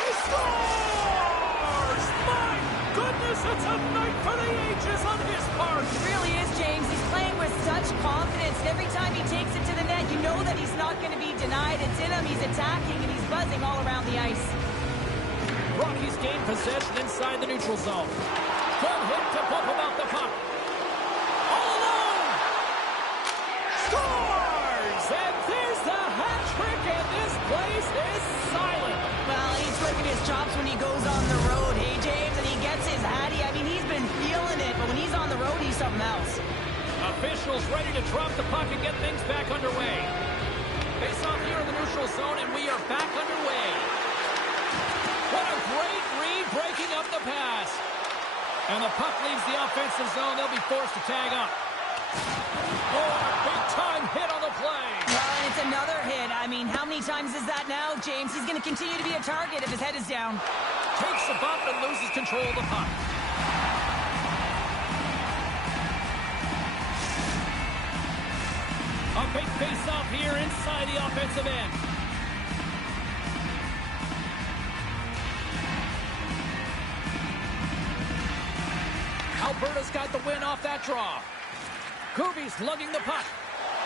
He scores! My goodness, it's a night for the ages on his part. It really is, James. He's playing with such confidence, and every time he takes it to the net, you know that he's not going to be denied. It's in him, he's attacking, and he's buzzing all around the ice. Rockies gain possession inside the neutral zone. Good hit to bump him off the puck. All alone! Scores! And there's the hat trick, and this place is silent. Well, he's working his chops when he goes on the road, hey, James, and he gets his hattie. I mean, he's been feeling it, but when he's on the road, he's something else. Officials ready to drop the puck and get things back underway. Face off here in the neutral zone, and we are back underway. What a great read, breaking up the pass. And the puck leaves the offensive zone. They'll be forced to tag up. Oh, a big-time hit on the play. Well, and it's another hit. I mean, how many times is that now, James? He's going to continue to be a target if his head is down. Takes the bump and loses control of the puck. Big face-off here inside the offensive end. Alberta's got the win off that draw. Kirby's lugging the puck.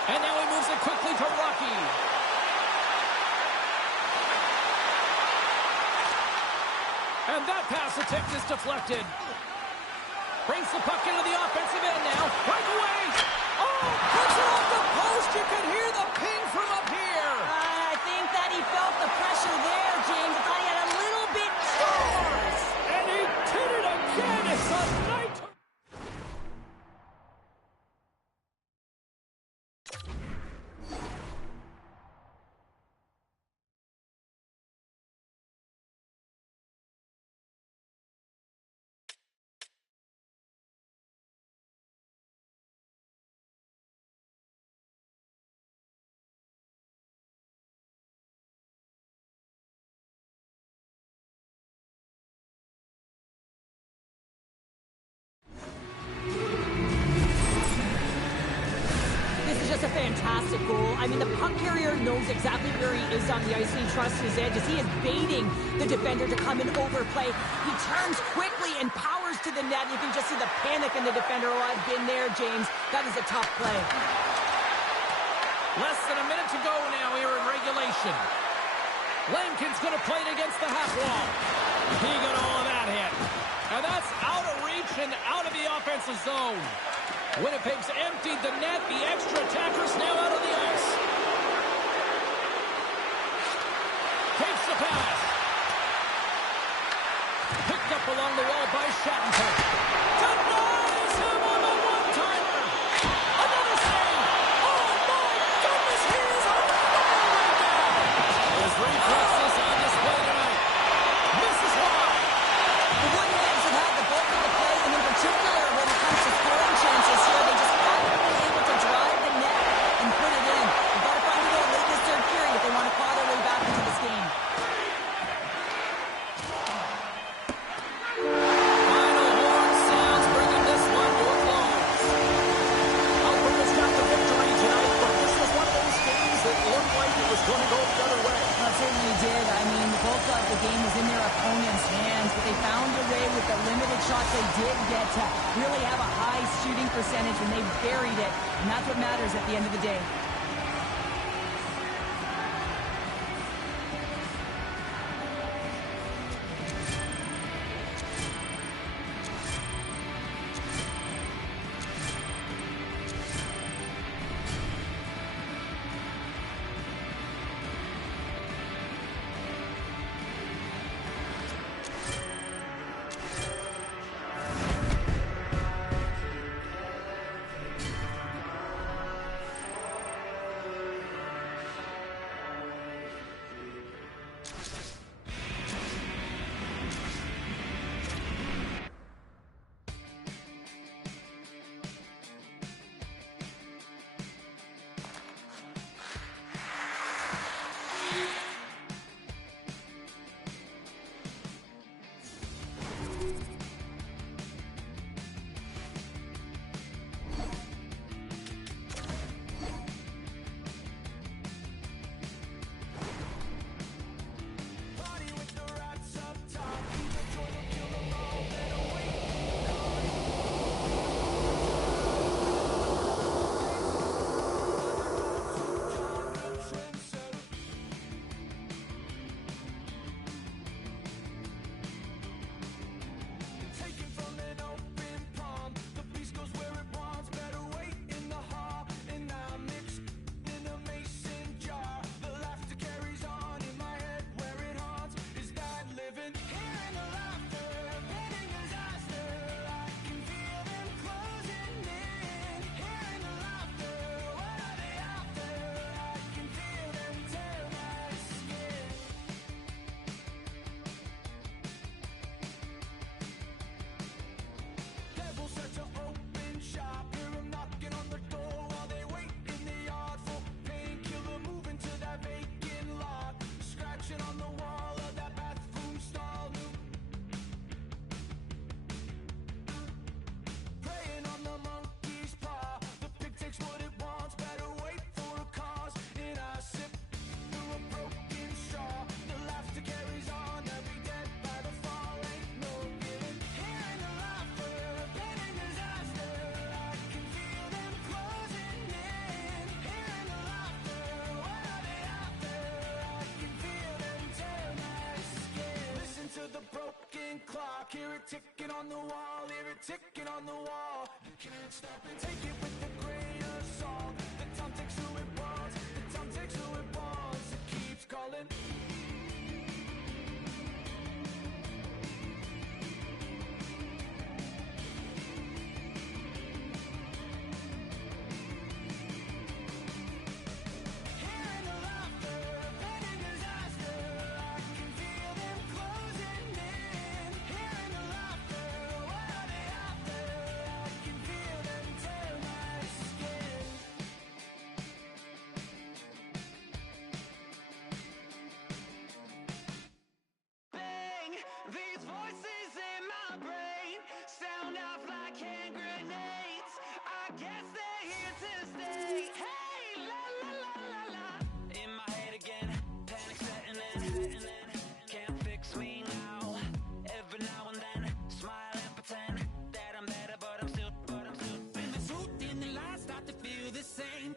And now he moves it quickly to Rocky. And that pass attempt is deflected. Brings the puck into the offensive end now. Right away. Oh, puts it off the post. You can hear the ping from up here. I think that he felt the pressure there, James. It's like he had a little bit scores. And he did it again. It's a night. A fantastic goal. I mean, the puck carrier knows exactly where he is on the ice, and he trusts his edges. He is baiting the defender to come and overplay. He turns quickly and powers to the net. You can just see the panic in the defender. Oh, I've been there, James. That is a tough play. Less than a minute to go now here in regulation. Lanekin's going to play it against the half wall. He got all of that hit. And that's out of reach and out of the offensive zone. Winnipeg's emptied the net. The extra attackers now out on the ice. Takes the pass. Picked up along the wall by Shattenkirk. Denies him on the one-timer. Another save. Oh, my goodness, he is on fire right now. His reflexes on display tonight. Misses wide. The Woodheads have had the bulk of the play, and in particular, when it comes to scoring chances here, they just haven't been able to drive the net and put it in. They've got to find a goal late in this third period if they want to claw their way back into this game. Final horn sounds, bringing this one to a close. Alberta's got the victory tonight, but this was one of those games that looked like it was going to go the other way. Well, it certainly did. I mean, the bulk of the game was in their opponent's hands, but they found a way with the limited shots they did get to really have a high shooting percentage, and they buried it, and that's what matters at the end of the day. it ticking on the wall, hear it ticking on the wall. You can't stop it, take it with a grain of salt. The time takes who it wants, the time takes who it wants. It keeps calling.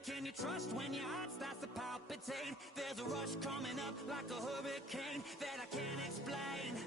Can you trust when your heart starts to palpitate? There's a rush coming up like a hurricane that I can't explain.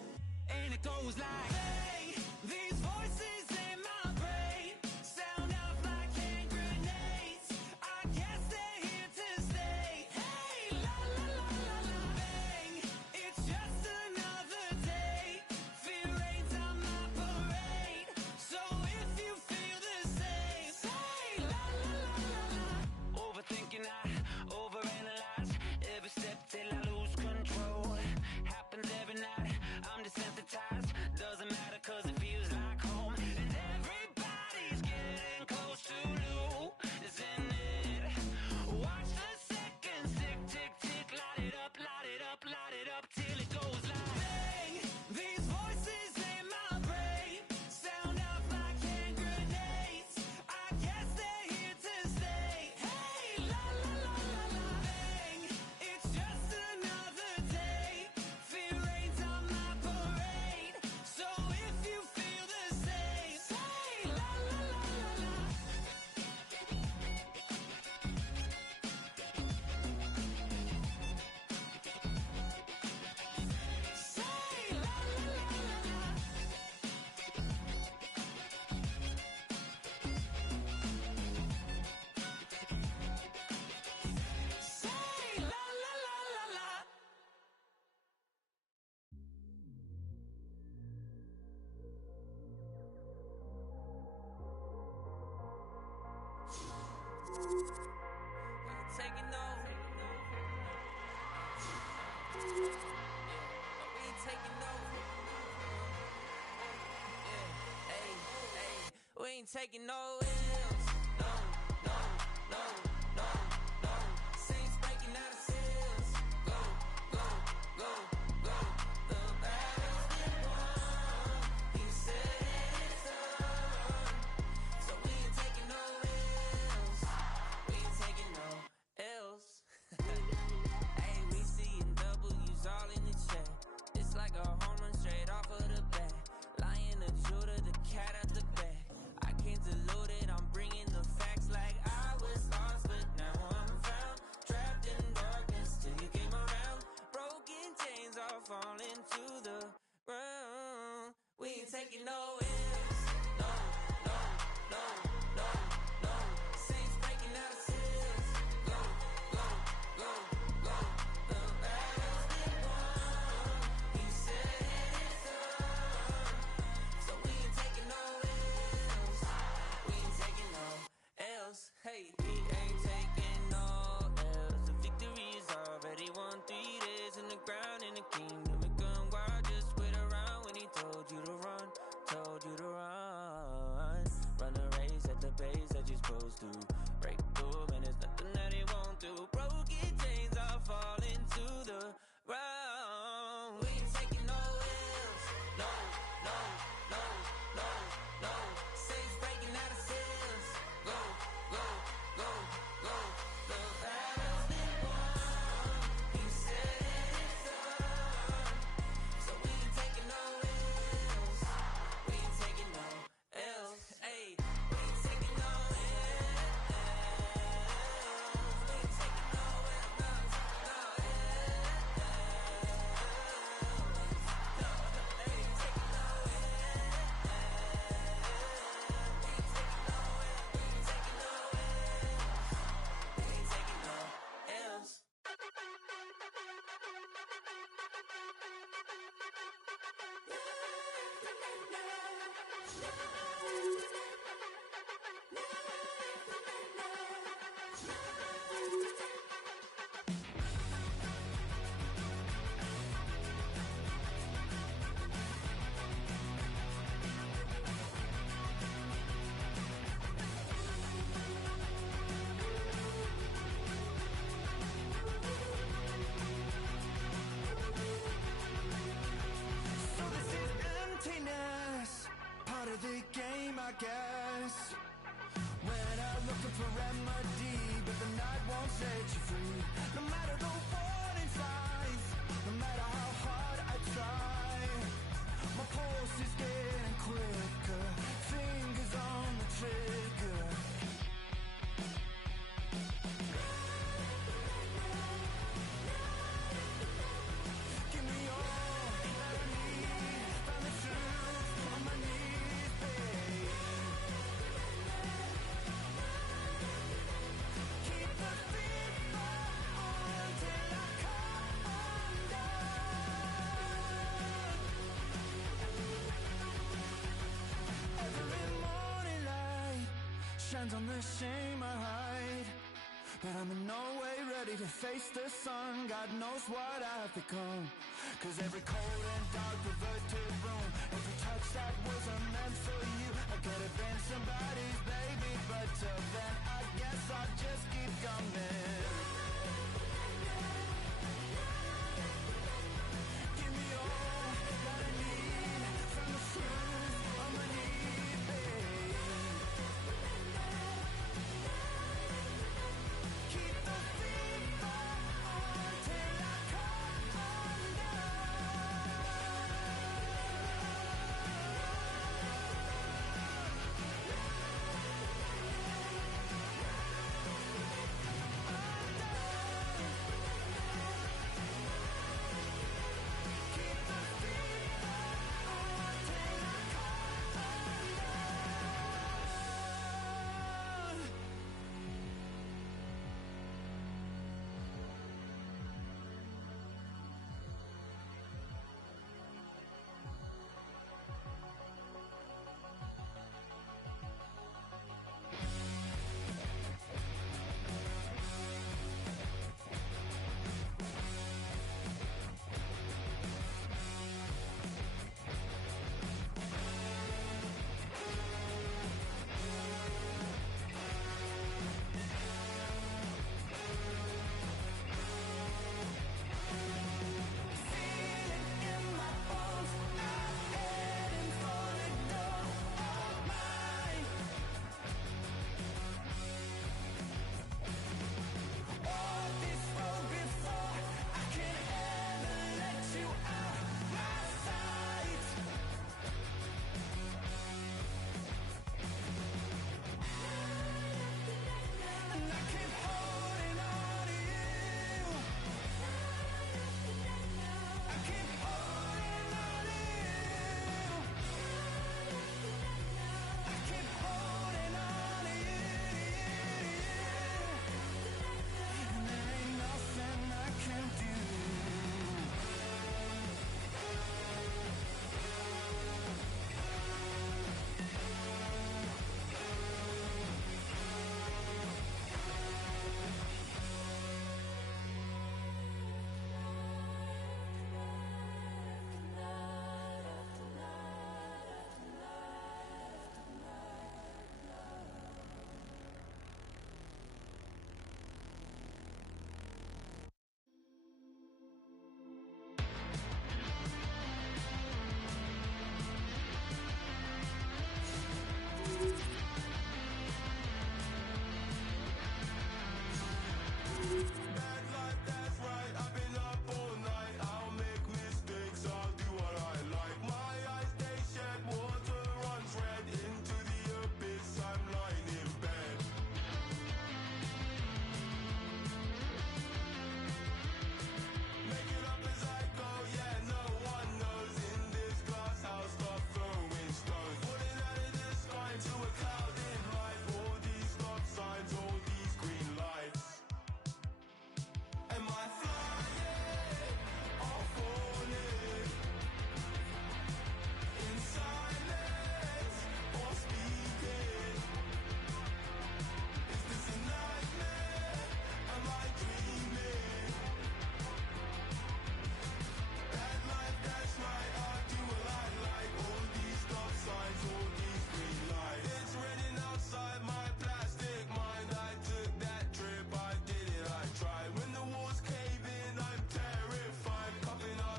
And it goes like, hey, these voices in my brain sound off like hand grenades. I guess they're here to stay. Hey, la la la la la, bang. It's just another day. Fear ain't on my parade. So if you feel the same, say la la la la la. Overthinking, I overanalyze every step till I lose control. Happens every night, I'm desensitized. Doesn't matter cause it feels like home. And everybody's getting close to losing it. Watch the seconds tick, tick, tick. Light it up, light it up, light it up till it goes like, bang. These voices in my brain sound off like hand grenades. I guess they're here to stay. Hey, la la la la la, bang. It's just another day. Fear ain't on my parade. So if you feel the same, say la la la la la. Say la la la la la. Say la la la la la. Taking over. We ain't taking over. Yeah, hey, hey. We ain't taking no L's. No, no, no, no, no. Saints breaking out of seals. Go, go, go, go. The battle's been won. He said it's done. So we ain't taking no L's. We ain't taking no L's. Hey, we seeing W's all in the chat. It's like a home run straight off of the bat. Lion, the Judah, the cat out the bag. I can't dilute it, I'm bringing the facts like I was lost, but now I'm found. Trapped in darkness till you came around. Broken chains all falling to the ground. We ain't taking no L's. No, no, no, no, no. Saints breaking out of seals. Go, go, go, go. The battle's been won. He said it's done. So we ain't taking no L's. We ain't taking no L's. Hey, we ain't taking no L's. The victory is already won. 3 days in the ground in the kingdom. It gun wild, just wait around when he told you to run. Told I guess. Went out looking for remedy, but the night won't set you free. No matter the warning signs, no matter how hard I try, my pulse is getting quicker, fingers on the trigger. Give me all that I need, find the truth on my knees, babe. Keep the fever on till I come undone. Every morning light shines on the shame I hide, but I'm in no way ready to face the sun. God knows what I've become. Cause every cold and dark perverted room, every touch that wasn't meant for you, I could have been somebody's baby, but till then I guess I'll just keep coming.